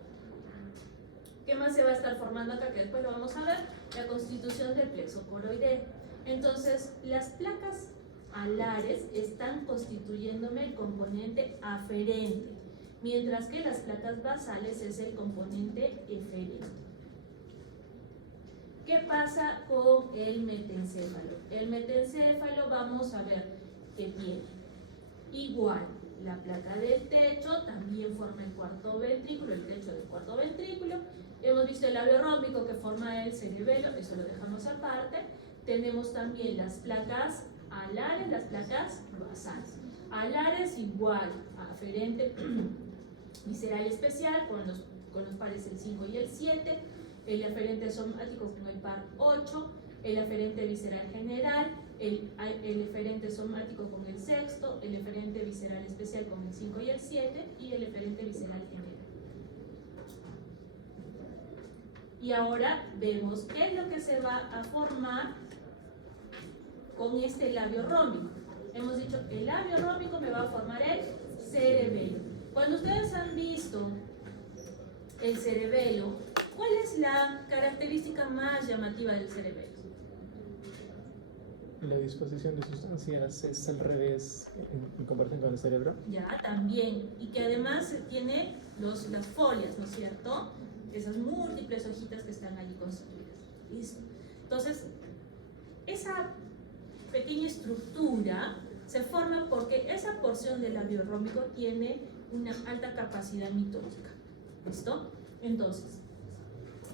¿Qué más se va a estar formando acá? Que después lo vamos a ver, la constitución del plexo coroideo. Entonces, las placas alares están constituyéndome el componente aferente, mientras que las placas basales es el componente eferente. ¿Qué pasa con el metencéfalo? El metencéfalo vamos a ver que tiene igual la placa del techo, también forma el cuarto ventrículo, el techo del cuarto ventrículo. Hemos visto el labio rómbico que forma el cerebelo, eso lo dejamos aparte. Tenemos también las placas alares, las placas basales. Alares igual a aferente visceral especial con los pares el 5 y el 7, el aferente somático con el par 8, el aferente visceral general, el eferente somático con el sexto, el eferente visceral especial con el 5 y el 7 y el eferente visceral general. Y ahora vemos qué es lo que se va a formar con este labio rómbico. Hemos dicho, el labio rómbico me va a formar el cerebelo. Cuando ustedes han visto el cerebelo, ¿cuál es la característica más llamativa del cerebelo? La disposición de sustancias es al revés en comparación con el cerebro. Ya, también. Y que además tiene las folias, ¿no es cierto? Esas múltiples hojitas que están allí constituidas. ¿Listo? Entonces, esa pequeña estructura se forma porque esa porción del labio rómbico tiene una alta capacidad mitótica. ¿Listo? Entonces,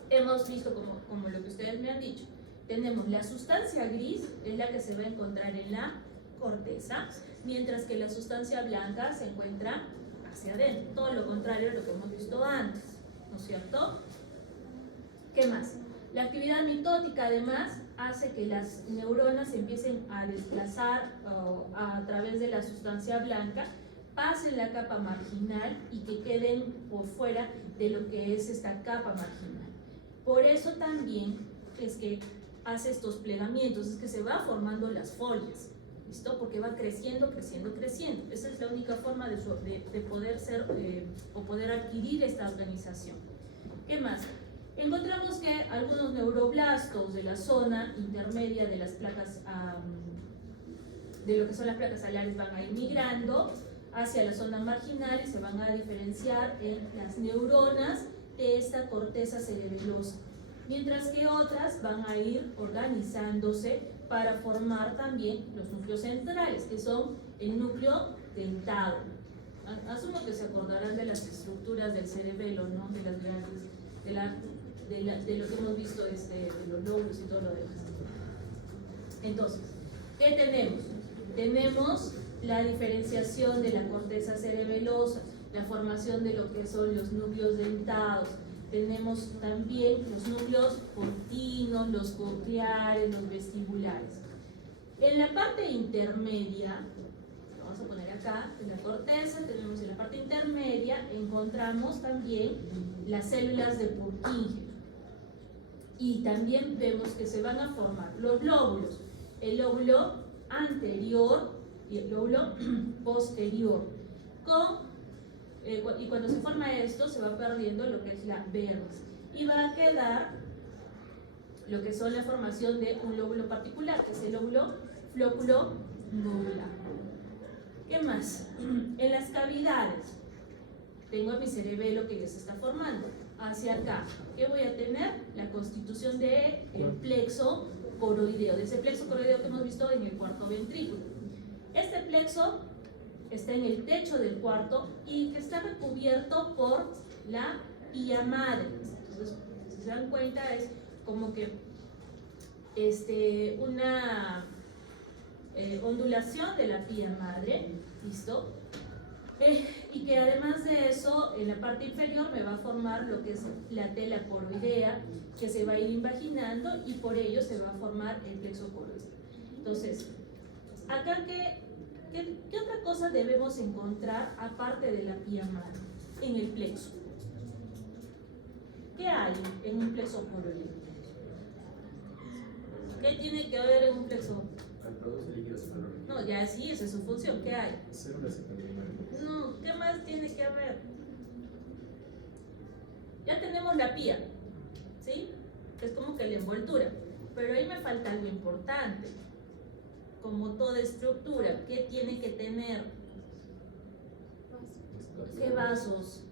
hemos visto como lo que ustedes me han dicho. Tenemos la sustancia gris, es la que se va a encontrar en la corteza, mientras que la sustancia blanca se encuentra hacia adentro. Todo lo contrario a lo que hemos visto antes, ¿no es cierto? ¿Qué más? La actividad mitótica además hace que las neuronas empiecen a desplazar a través de la sustancia blanca, pasen la capa marginal y que queden por fuera de lo que es esta capa marginal. Por eso también es que hace estos plegamientos, es que se va formando las folias, ¿listo? Porque va creciendo, creciendo, creciendo. Esa es la única forma de poder ser o poder adquirir esta organización. ¿Qué más? Encontramos que algunos neuroblastos de la zona intermedia de las placas, de lo que son las placas alares, van a ir migrando hacia la zona marginal y se van a diferenciar en las neuronas de esta corteza cerebelosa, mientras que otras van a ir organizándose para formar también los núcleos centrales, que son el núcleo dentado. Asumo que se acordarán de las estructuras del cerebelo, ¿no? De las grandes, de lo que hemos visto, de los lóbulos y todo lo demás. Entonces, ¿qué tenemos? Tenemos la diferenciación de la corteza cerebelosa, la formación de lo que son los núcleos dentados. Tenemos también los núcleos pontinos, los cocleares, los vestibulares. En la parte intermedia, lo vamos a poner acá, en la corteza, tenemos en la parte intermedia, encontramos también las células de Purkinje. Y también vemos que se van a formar los lóbulos, el lóbulo anterior y el lóbulo posterior. Y cuando se forma esto, se va perdiendo lo que es la vermis. Y va a quedar lo que son la formación de un lóbulo particular, que es el lóbulo flóculo nodular. ¿Qué más? En las cavidades, tengo mi cerebelo que ya se está formando. Hacia acá, ¿qué voy a tener? La constitución del plexo coroideo, de ese plexo coroideo que hemos visto en el cuarto ventrículo. Este plexo está en el techo del cuarto y que está recubierto por la pía madre. Entonces, si se dan cuenta, es como que una ondulación de la pía madre, ¿listo? Y que además de eso, en la parte inferior me va a formar lo que es la tela coroidea, que se va a ir invaginando y por ello se va a formar el plexo coroideo. Entonces, acá ¿qué otra cosa debemos encontrar aparte de la pía madre en el plexo? ¿Qué hay en un plexo coroideo? ¿Qué tiene que haber en un plexo? Produce líquidos calóricos. No, Ya, sí, esa es su función. ¿Qué hay? Células y terminales. No, ¿qué más tiene que haber? Ya tenemos la pía, ¿sí? Que es como que la envoltura. Pero ahí me falta algo importante. Como toda estructura, ¿qué tiene que tener? ¿Qué vasos?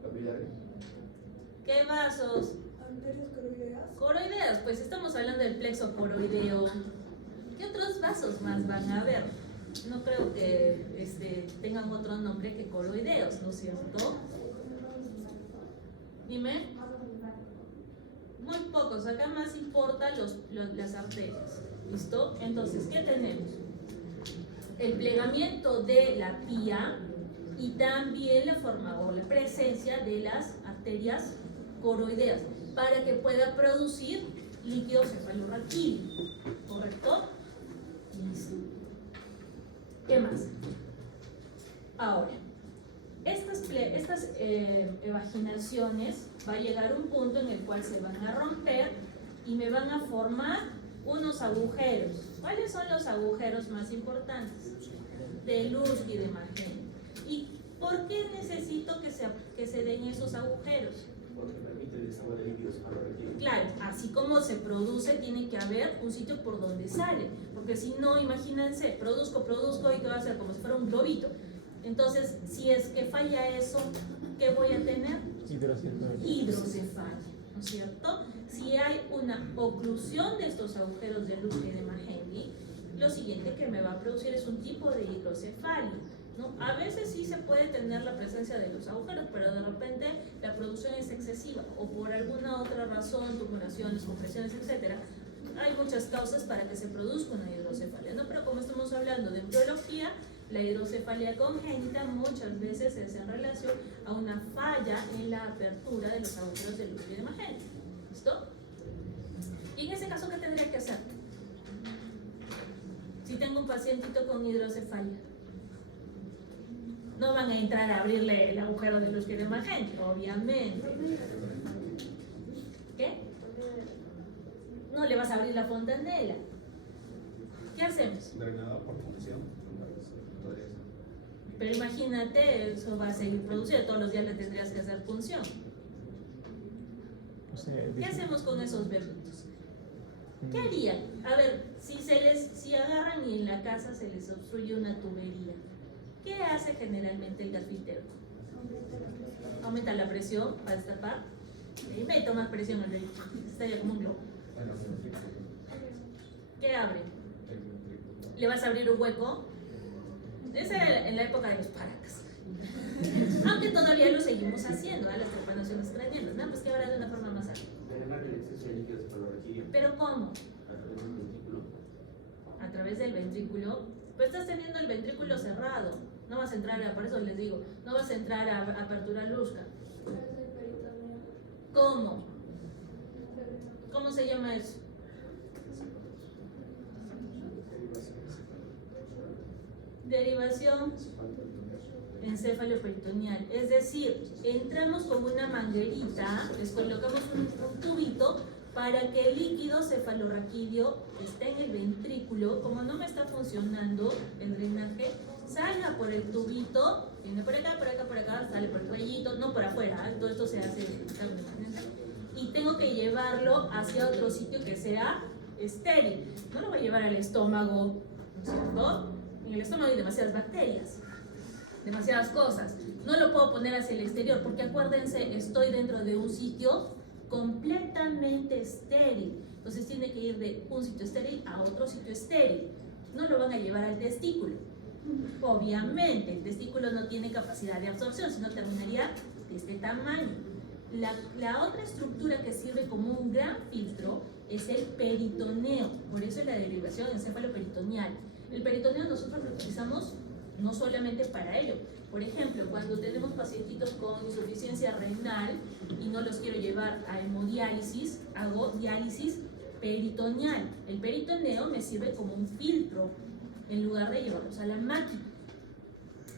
Capilares. ¿Qué vasos? Arterias coroideas. Coroideas, pues estamos hablando del plexo coroideo. ¿Qué otros vasos más van a haber? No creo que tengan otro nombre que coroideos, ¿no es cierto? Dime. Muy pocos, acá más importan las arterias. ¿Listo? Entonces, ¿qué tenemos? El plegamiento de la pía y también la forma o la presencia de las arterias coroideas para que pueda producir líquido cefalorraquídeo. ¿Correcto? Listo. ¿Qué más? Ahora, estas evaginaciones va a llegar a un punto en el cual se van a romper y me van a formar unos agujeros. ¿Cuáles son los agujeros más importantes? De Lurky y de Magenta. ¿Y por qué necesito que se den esos agujeros? Porque permite el desagüe de líquidos cefalorraquídeos. Claro, así como se produce, tiene que haber un sitio por donde sale. Porque si no, imagínense, produzco y que va a ser como si fuera un globito. Entonces, si es que falla eso, ¿qué voy a tener? Hidrocefalia, ¿no es cierto? Si hay una oclusión de estos agujeros de Lurky y de Magendie, lo siguiente que me va a producir es un tipo de hidrocefalia, ¿no? A veces sí se puede tener la presencia de los agujeros, pero de repente la producción es excesiva o por alguna otra razón, tumoraciones, compresiones, etc. Hay muchas causas para que se produzca una hidrocefalia, ¿no? Pero como estamos hablando de embriología, la hidrocefalia congénita muchas veces es en relación a una falla en la apertura de los agujeros de Lurky y de Magendie. ¿Listo? Y en ese caso, ¿qué tendría que hacer? Si tengo un pacientito con hidrocefalia, no van a entrar a abrirle el agujero de Lurky y de Magendie, obviamente. ¿Qué? No le vas a abrir la fontanela. ¿Qué hacemos? Drenado por función. Pero imagínate, eso va a seguir produciendo, todos los días le tendrías que hacer punción. ¿Qué hacemos con esos bebitos? ¿Qué harían? A ver, si agarran y en la casa se les obstruye una tubería, ¿qué hace generalmente el gasfitero? Aumenta la presión para destapar y mete más presión al bebito, estaría como un globo. ¿Qué abre? ¿Le vas a abrir un hueco? Esa era en la época de los paracas. Aunque todavía lo seguimos haciendo, las trepanaciones craneanas, ¿no? Pues que ahora de una forma más ágil. Drenar el exceso de líquidos cefalorraquídeos. ¿Pero cómo? A través del ventrículo. A través del ventrículo. Pues estás teniendo el ventrículo cerrado. No vas a entrar, por eso les digo, no vas a entrar a apertura lúsca. ¿Cómo? ¿Cómo se llama eso? Derivación encéfalo-peritoneal. Es decir, entramos con una manguerita, les colocamos un tubito para que el líquido cefalorraquídeo que está en el ventrículo, como no me está funcionando el drenaje, salga por el tubito, viene por acá, sale por el cuellito, no por afuera, todo esto se hace y tengo que llevarlo hacia otro sitio que sea estéril. No lo voy a llevar al estómago, ¿no es cierto? En el estómago hay demasiadas bacterias, demasiadas cosas. No lo puedo poner hacia el exterior porque acuérdense, estoy dentro de un sitio completamente estéril. Entonces tiene que ir de un sitio estéril a otro sitio estéril. No lo van a llevar al testículo. Obviamente, el testículo no tiene capacidad de absorción, sino terminaría de este tamaño. La otra estructura que sirve como un gran filtro es el peritoneo. Por eso es la derivación encéfalo-peritoneal. El peritoneo nosotros lo utilizamos no solamente para ello. Por ejemplo, cuando tenemos pacientitos con insuficiencia renal y no los quiero llevar a hemodiálisis, hago diálisis peritoneal. El peritoneo me sirve como un filtro en lugar de llevarlos a la máquina.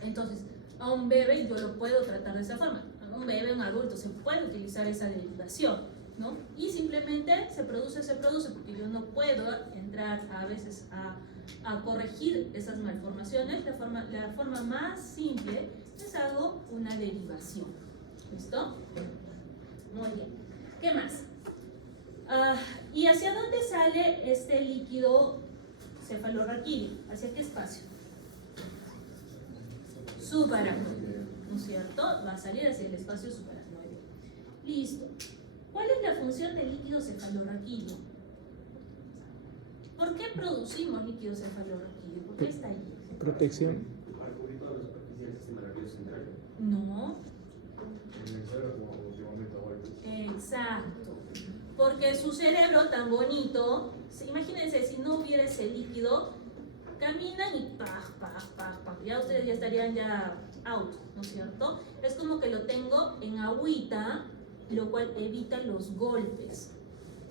Entonces, a un bebé yo lo puedo tratar de esa forma. A un bebé, un adulto, se puede utilizar esa derivación. ¿no? Y simplemente se produce, porque yo no puedo entrar a veces a corregir esas malformaciones. La forma más simple es hago una derivación. ¿Listo? Muy bien. ¿Qué más? ¿Y hacia dónde sale este líquido cefalorraquídeo? ¿Hacia qué espacio? Subaracnoideo, ¿no es cierto? Va a salir hacia el espacio subaracnoideo. Listo. ¿Cuál es la función del líquido cefalorraquídeo? ¿Por qué producimos líquido cefalorraquídeo? ¿Por qué está ahí? Protección. Para cubrir toda la superficie del sistema nervioso central. No. En el cerebro como últimamente vuelve. Exacto. Porque su cerebro tan bonito, imagínense si no hubiera ese líquido, caminan y paj, paj, paj, paj. Ya ustedes ya estarían ya out, ¿no es cierto? Es como que lo tengo en agüita, lo cual evita los golpes.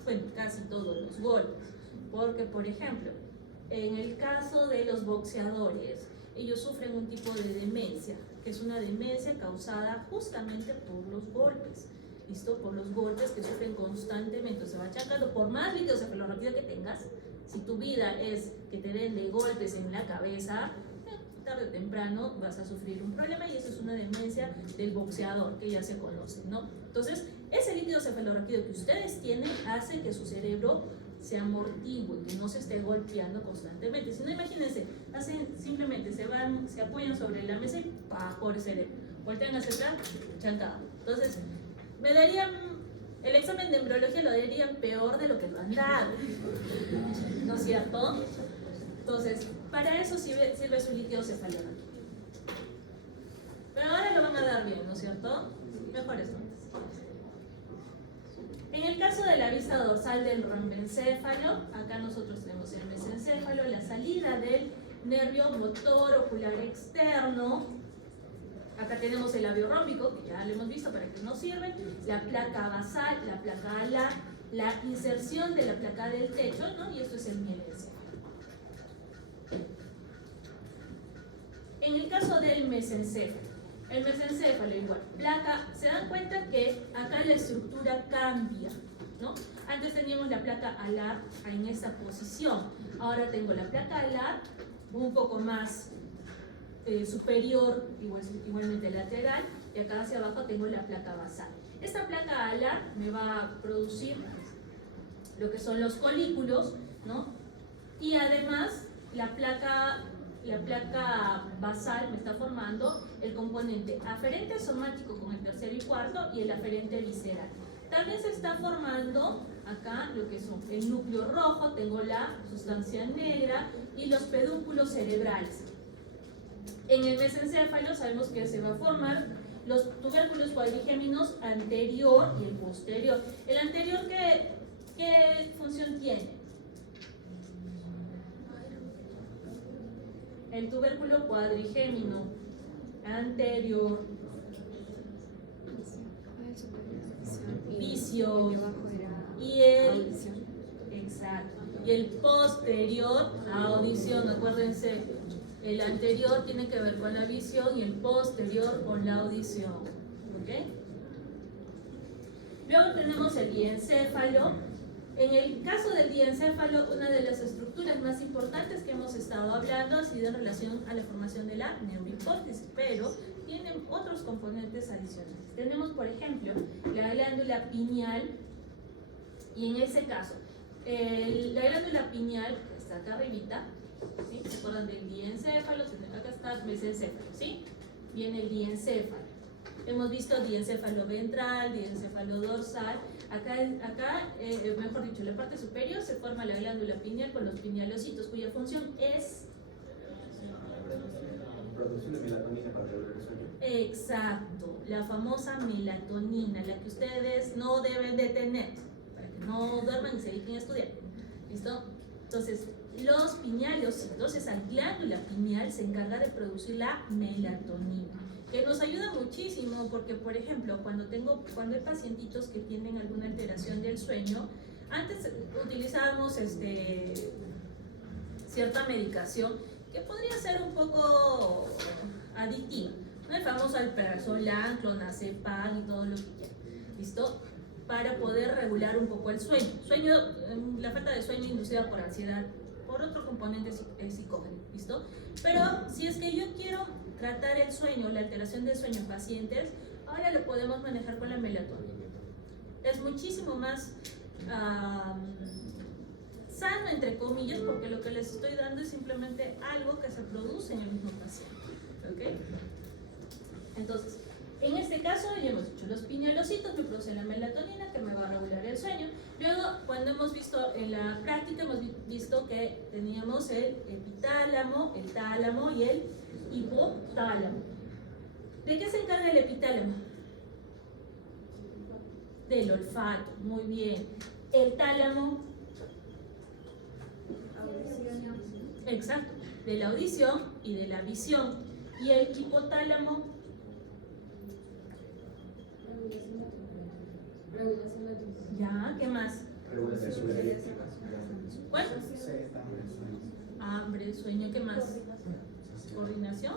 Bueno, casi todos los golpes. Porque, por ejemplo, en el caso de los boxeadores, ellos sufren un tipo de demencia, que es una demencia causada justamente por los golpes. ¿Listo? Por los golpes que sufren constantemente. Se va achacando, por más líquido cefalorraquídeo que tengas, si tu vida es que te den de golpes en la cabeza, tarde o temprano vas a sufrir un problema, y eso es una demencia del boxeador que ya se conoce, ¿no? Entonces, ese líquido cefalorraquídeo que ustedes tienen hace que su cerebro se amortigue, que no se esté golpeando constantemente. Si no, imagínense, simplemente se apoyan sobre la mesa y ¡pah! Por el cerebro. Voltean hacia atrás, chancado. Entonces, me darían, el examen de embriología lo darían peor de lo que lo han dado, ¿no es cierto? Entonces, para eso sirve su líquido cefalorraquídeo. Pero ahora lo van a dar bien, ¿no es cierto? Mejores notas. En el caso de la vista dorsal del rombencéfalo, acá nosotros tenemos el mesencéfalo, la salida del nervio motor ocular externo. Acá tenemos el labio rómbico, que ya lo hemos visto para qué nos sirve, la placa basal, la placa alar, la inserción de la placa del techo, ¿no? Y esto es el mielencéfalo. En el caso del mesencéfalo, el mesencéfalo igual, placa, se dan cuenta que acá la estructura cambia, ¿no? Antes teníamos la placa alar en esta posición, ahora tengo la placa alar un poco más superior, igualmente lateral, y acá hacia abajo tengo la placa basal. Esta placa alar me va a producir lo que son los colículos, ¿no? Y además la placa basal me está formando el componente aferente somático con el tercero y cuarto y el aferente visceral. También se está formando acá lo que son el núcleo rojo, tengo la sustancia negra y los pedúnculos cerebrales. En el mesencéfalo sabemos que se va a formar los tubérculos cuadrigéminos anterior y el posterior. ¿El anterior qué función tiene? El tubérculo cuadrigémino anterior, visión, y el, exacto, y el posterior, audición. Acuérdense, el anterior tiene que ver con la visión y el posterior con la audición, ¿ok? Luego tenemos el diencéfalo. En el caso del diencéfalo, una de las estructuras más importantes que hemos estado hablando ha sido en relación a la formación de la neurohipófisis, pero tienen otros componentes adicionales. Tenemos, por ejemplo, la glándula pineal, y en ese caso, la glándula pineal está acá arribita, ¿sí? ¿Se acuerdan del diencéfalo? Acá está el mesencéfalo, ¿sí? Viene el diencéfalo. Hemos visto diencéfalo ventral, diencéfalo dorsal. Acá, mejor dicho, en la parte superior se forma la glándula pineal con los pinealocitos, cuya función es producción de melatonina para regular el sueño. exacto, la famosa melatonina, la que ustedes no deben de tener, para que no duerman y se dediquen a estudiar. ¿Listo? Entonces, los pinealocitos, esa glándula pineal se encarga de producir la melatonina, que nos ayuda muchísimo porque, por ejemplo, cuando hay pacientitos que tienen alguna alteración del sueño, antes utilizábamos cierta medicación que podría ser un poco adictiva, ¿no? El famoso alprazolam, clonazepam y todo lo que quieran. ¿Listo? para poder regular un poco el sueño. La falta de sueño inducida por ansiedad, por otro componente psicógeno, ¿listo? Pero si es que yo quiero tratar el sueño, la alteración del sueño en pacientes, ahora lo podemos manejar con la melatonina. Es muchísimo más sano, entre comillas, porque lo que les estoy dando es simplemente algo que se produce en el mismo paciente, ¿ok? Entonces, en este caso ya hemos dicho, los pinealocitos me producen la melatonina que me va a regular el sueño. Luego, cuando hemos visto en la práctica, hemos visto que teníamos el epitálamo, el tálamo y el hipotálamo. ¿De qué se encarga el epitálamo? Del olfato, muy bien. El tálamo, Audición. exacto, de la audición y de la visión. Y el hipotálamo, ya, ¿qué más? Regulación eléctrica. ¿Cuál? Hambre, sueño, ¿qué más? Coordinación,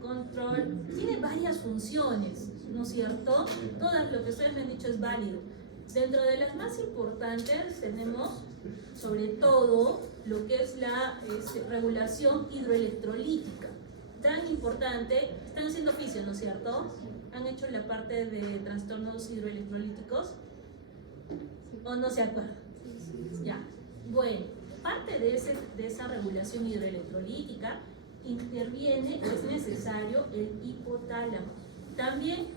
control, tiene varias funciones, ¿no es cierto? Todas lo que ustedes me han dicho es válido. Dentro de las más importantes tenemos sobre todo lo que es la regulación hidroelectrolítica, tan importante. Están haciendo fisio, ¿no es cierto? ¿Han hecho la parte de trastornos hidroelectrolíticos? ¿O no se acuerdan? Ya, bueno, parte de esa regulación hidroelectrolítica interviene, es necesario, el hipotálamo. También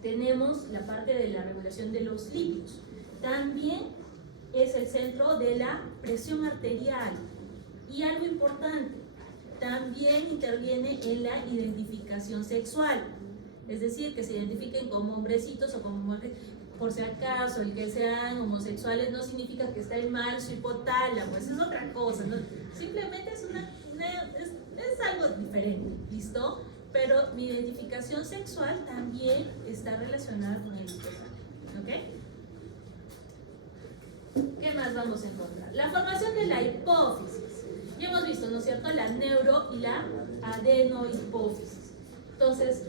tenemos la parte de la regulación de los lípidos. También es el centro de la presión arterial. Y algo importante, también interviene en la identificación sexual. Es decir, que se identifiquen como hombrecitos o como mujeres. Por si acaso, el que sean homosexuales no significa que estén mal su hipotálamo, eso es otra cosa, ¿no? Simplemente es algo diferente, ¿listo? Pero mi identificación sexual también está relacionada con el hipotálamo, ¿ok? ¿Qué más vamos a encontrar? La formación de la hipófisis. Ya hemos visto, ¿no es cierto? La neuro y la adenohipófisis. Entonces,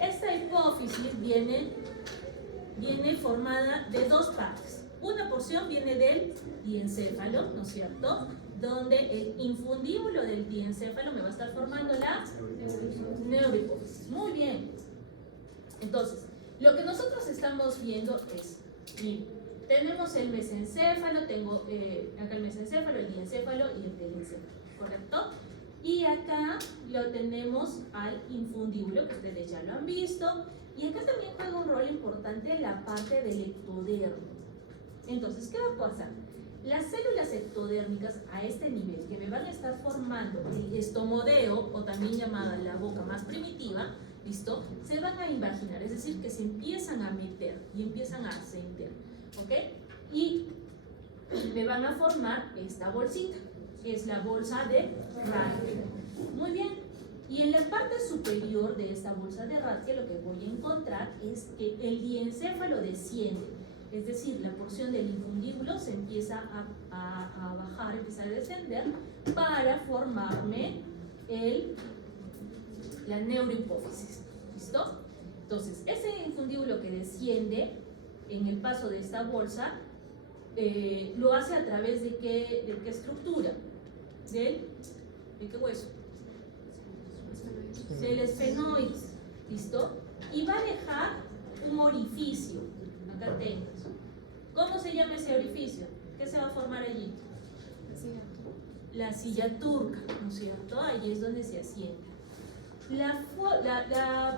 esta hipófisis viene formada de dos partes. Una porción viene del diencéfalo, ¿no es cierto? Donde el infundíbulo del diencéfalo me va a estar formando la neurohipófisis. Muy bien. Entonces, lo que nosotros estamos viendo es, miren, tenemos el mesencéfalo, tengo acá el mesencéfalo, el diencéfalo y el telencéfalo, ¿correcto? Y acá lo tenemos al infundíbulo, que ustedes ya lo han visto. Y acá también juega un rol importante la parte del ectodermo. Entonces, ¿qué va a pasar? Las células ectodérmicas a este nivel, que me van a estar formando el estomodeo, o también llamada la boca más primitiva, ¿listo? Se van a invaginar, es decir, que se empiezan a meter y empiezan a ascender, ¿ok? Y me van a formar esta bolsita, que es la bolsa de Rathke. Muy bien. Y en la parte superior de esta bolsa de Rathke lo que voy a encontrar es que el diencéfalo desciende, es decir, la porción del infundíbulo se empieza a bajar, empieza a descender para formarme la neurohipófisis. ¿Listo? Entonces, ese infundíbulo que desciende en el paso de esta bolsa lo hace a través de qué estructura, ¿de qué hueso? Del esfenoides, ¿listo? Y va a dejar un orificio, acá tengo. ¿Cómo se llama ese orificio? ¿Qué se va a formar allí? La silla turca, ¿no es cierto? Ahí es donde se asienta. La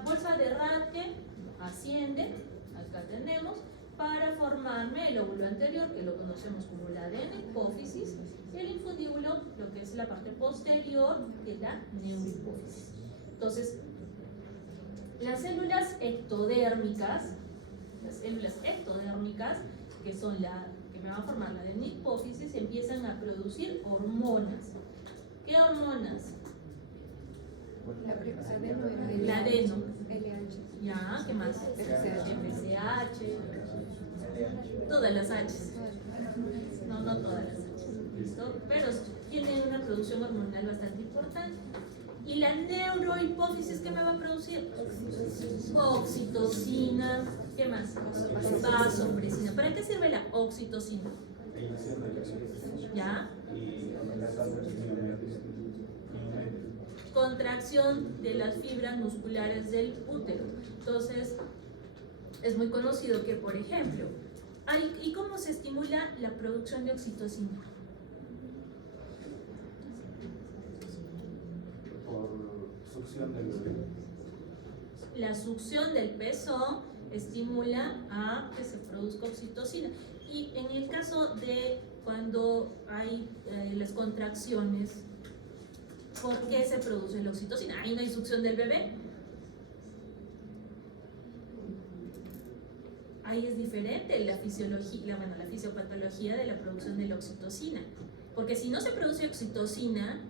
bolsa de Rathke asciende, acá tenemos, para formarme el óvulo anterior, que lo conocemos como la adenohipófisis, y el infundíbulo, lo que es la parte posterior de la neurohipófisis. Entonces, las células ectodérmicas, que son que me van a formar la adenohipófisis, empiezan a producir hormonas. ¿Qué hormonas? La adeno. Ya, ¿qué más? FSH. Todas las H. No todas las H. ¿Listo? Pero tienen una producción hormonal bastante importante. ¿Y la neurohipófisis qué me va a producir? Oxitocina. ¿Qué más? Vasopresina. ¿Para qué sirve la oxitocina? ¿Ya? Contracción de las fibras musculares del útero. Entonces, es muy conocido que, por ejemplo, ¿y cómo se estimula la producción de oxitocina? Por succión del bebé. La succión del pezón estimula a que se produzca oxitocina. Y en el caso de cuando hay las contracciones, ¿por qué se produce la oxitocina? Ahí no hay succión del bebé. Ahí es diferente la fisiología, la fisiopatología de la producción de la oxitocina. Porque si no se produce oxitocina,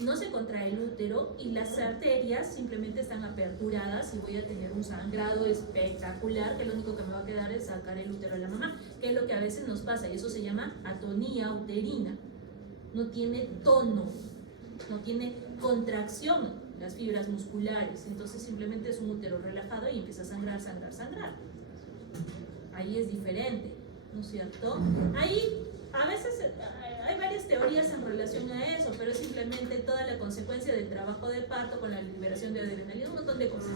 no se contrae el útero y las arterias simplemente están aperturadas y voy a tener un sangrado espectacular que lo único que me va a quedar es sacar el útero a la mamá, que es lo que a veces nos pasa, y eso se llama atonía uterina. No tiene tono, no tiene contracción las fibras musculares, entonces simplemente es un útero relajado y empieza a sangrar, sangrar, sangrar. Ahí es diferente, ¿no es cierto? Ahí a veces hay varias teorías en relación a eso, pero es simplemente toda la consecuencia del trabajo de parto con la liberación de adrenalina, un montón de cosas.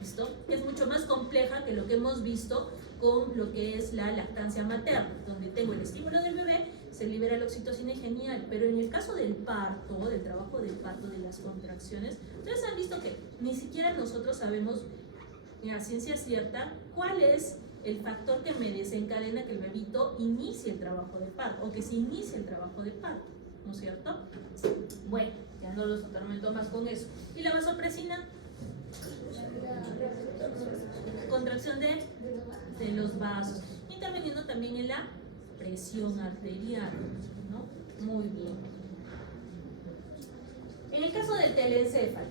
¿Listo? Es mucho más compleja que lo que hemos visto con lo que es la lactancia materna, donde tengo el estímulo del bebé, se libera la oxitocina y genial, pero en el caso del parto, del trabajo del parto, de las contracciones, ustedes han visto que ni siquiera nosotros sabemos a ciencia cierta cuál es el factor que me desencadena que el bebito inicie el trabajo de parto o que se inicie el trabajo de parto, ¿no es cierto? Bueno, ya no los atormento más con eso. ¿Y la vasopresina? Contracción de los vasos, interviniendo también en la presión arterial, ¿no? Muy bien. En el caso del telencéfalo,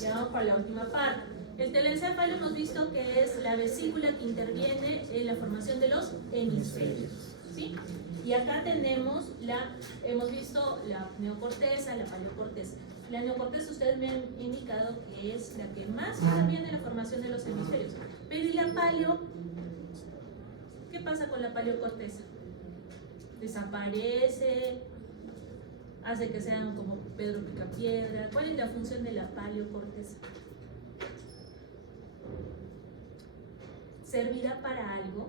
ya vamos para la última parte. El telencéfalo hemos visto que es la vesícula que interviene en la formación de los hemisferios, ¿sí? Y acá tenemos hemos visto la neocorteza, la paleocorteza. La neocorteza ustedes me han indicado que es la que más interviene en la formación de los hemisferios. Pero ¿y la paleo? ¿Qué pasa con la paleocorteza? Desaparece, hace que sean como Pedro Picapiedra. ¿Cuál es la función de la paleocorteza? ¿Servirá para algo?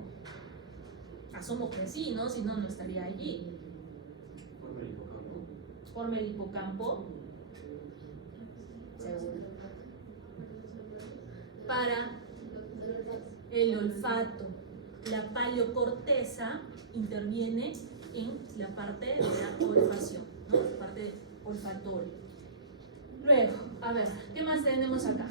Asumo que sí, ¿no? Si no, no estaría allí. Forma el hipocampo. Forma el hipocampo. Seguro. Para el olfato. La paleocorteza interviene en la parte de la olfacción, ¿no? La parte olfatoria. Luego, a ver, ¿qué más tenemos acá?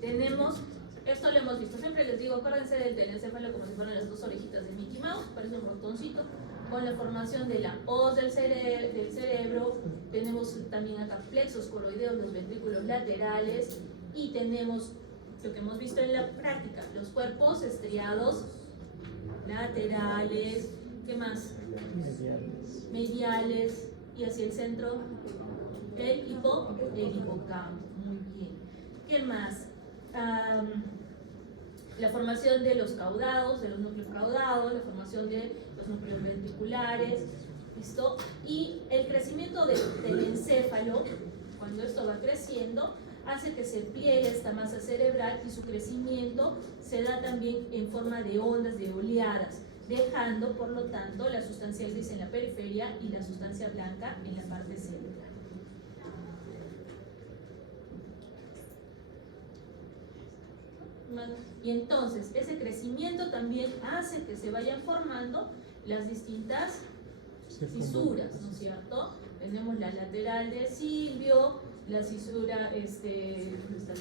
Tenemos, esto lo hemos visto, siempre les digo, acuérdense del telencéfalo como si fueran las dos orejitas de Mickey Mouse, parece un ratoncito, con la formación de la hoz del cerebro, tenemos también acá plexos coroideos, los ventrículos laterales, y tenemos lo que hemos visto en la práctica, los cuerpos estriados laterales, ¿qué más? Mediales, y hacia el centro el hipocampo. Muy bien. ¿Qué más? La formación de los caudados, de los núcleos caudados, la formación de los núcleos ventriculares, ¿listo? Y el crecimiento del encéfalo, cuando esto va creciendo, hace que se pliegue esta masa cerebral y su crecimiento se da también en forma de ondas, de oleadas, dejando, por lo tanto, la sustancia gris en la periferia y la sustancia blanca en la parte cerebral. Y entonces, ese crecimiento también hace que se vayan formando las distintas cisuras, ¿no es cierto? Tenemos la lateral de Silvio, la cisura, ¿dónde está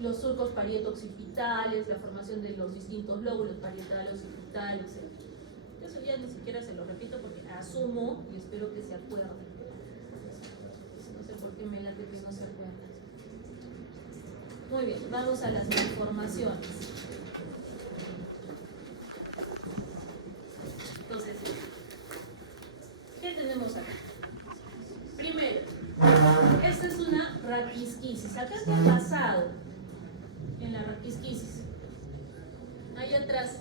los surcos parieto-occipitales, la formación de los distintos lóbulos parietales, occipitales, etc. Eso ya ni siquiera se lo repito porque asumo y espero que se acuerden. No sé por qué me late que no se acuerdan. Muy bien, vamos a las malformaciones. Entonces, raquisquisis. ¿Acá qué ha pasado en la raquisquisis? Ahí atrás.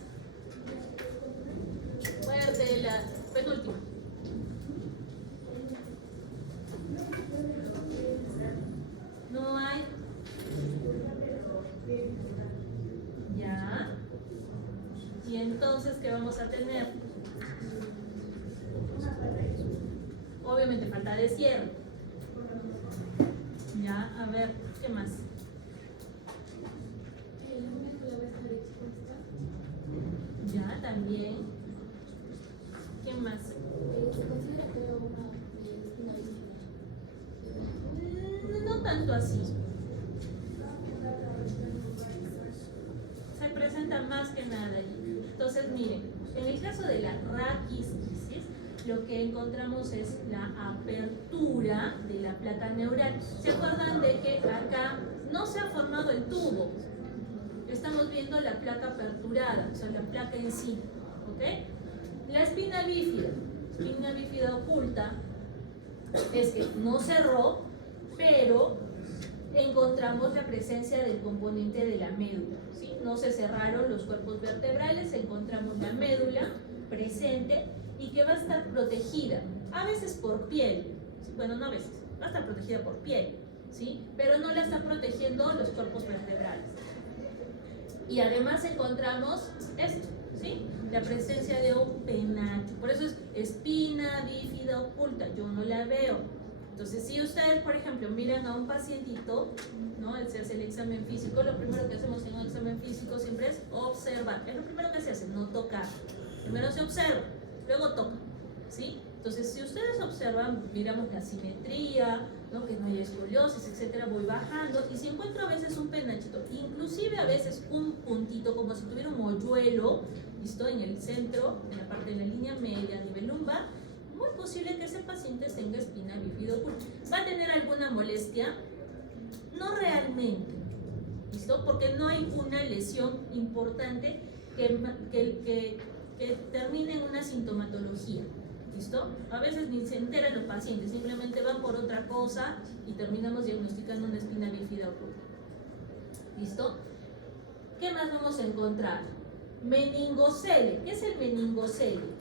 Fuerte, la penúltima. No hay. Ya. Y entonces, ¿qué vamos a tener? Obviamente falta de cierre. Ya, a ver, ¿qué más? Ya, también. ¿Qué más? No tanto así. Se presenta más que nada allí. Entonces, miren, en el caso de la raquisquisis, lo que encontramos es la apertura de la placa neural. ¿Se acuerdan de que acá no se ha formado el tubo? Estamos viendo la placa aperturada, o sea, la placa en sí. ¿Ok? La espina bífida oculta, es que no cerró, pero encontramos la presencia del componente de la médula. ¿Sí? No se cerraron los cuerpos vertebrales, encontramos la médula presente y que va a estar protegida, a veces por piel, ¿sí? Bueno, no a veces, va a estar protegida por piel, ¿sí? Pero no la están protegiendo los cuerpos vertebrales. Y además encontramos esto, ¿sí? La presencia de un penacho, por eso es espina bífida oculta, yo no la veo. Entonces, si ustedes, por ejemplo, miran a un pacientito, ¿no? Él se hace el examen físico, lo primero que hacemos en un examen físico siempre es observar, es lo primero que se hace, no tocar. Primero se observa, luego toca, ¿sí? Entonces, si ustedes observan, miramos la simetría, ¿no? Que no haya escoliosis, etcétera, voy bajando y si encuentro a veces un penachito, inclusive a veces un puntito como si tuviera un hoyuelo, ¿listo? En el centro, en la parte de la línea media, a nivel lumbar, muy posible que ese paciente tenga espina bífida oculta. ¿Va a tener alguna molestia? No realmente, ¿listo? Porque no hay una lesión importante que termine en una sintomatología, ¿listo? A veces ni se enteran los pacientes, simplemente van por otra cosa y terminamos diagnosticando una espina bífida oculta, ¿listo? ¿Qué más vamos a encontrar? Meningocele. ¿Qué es el meningocele?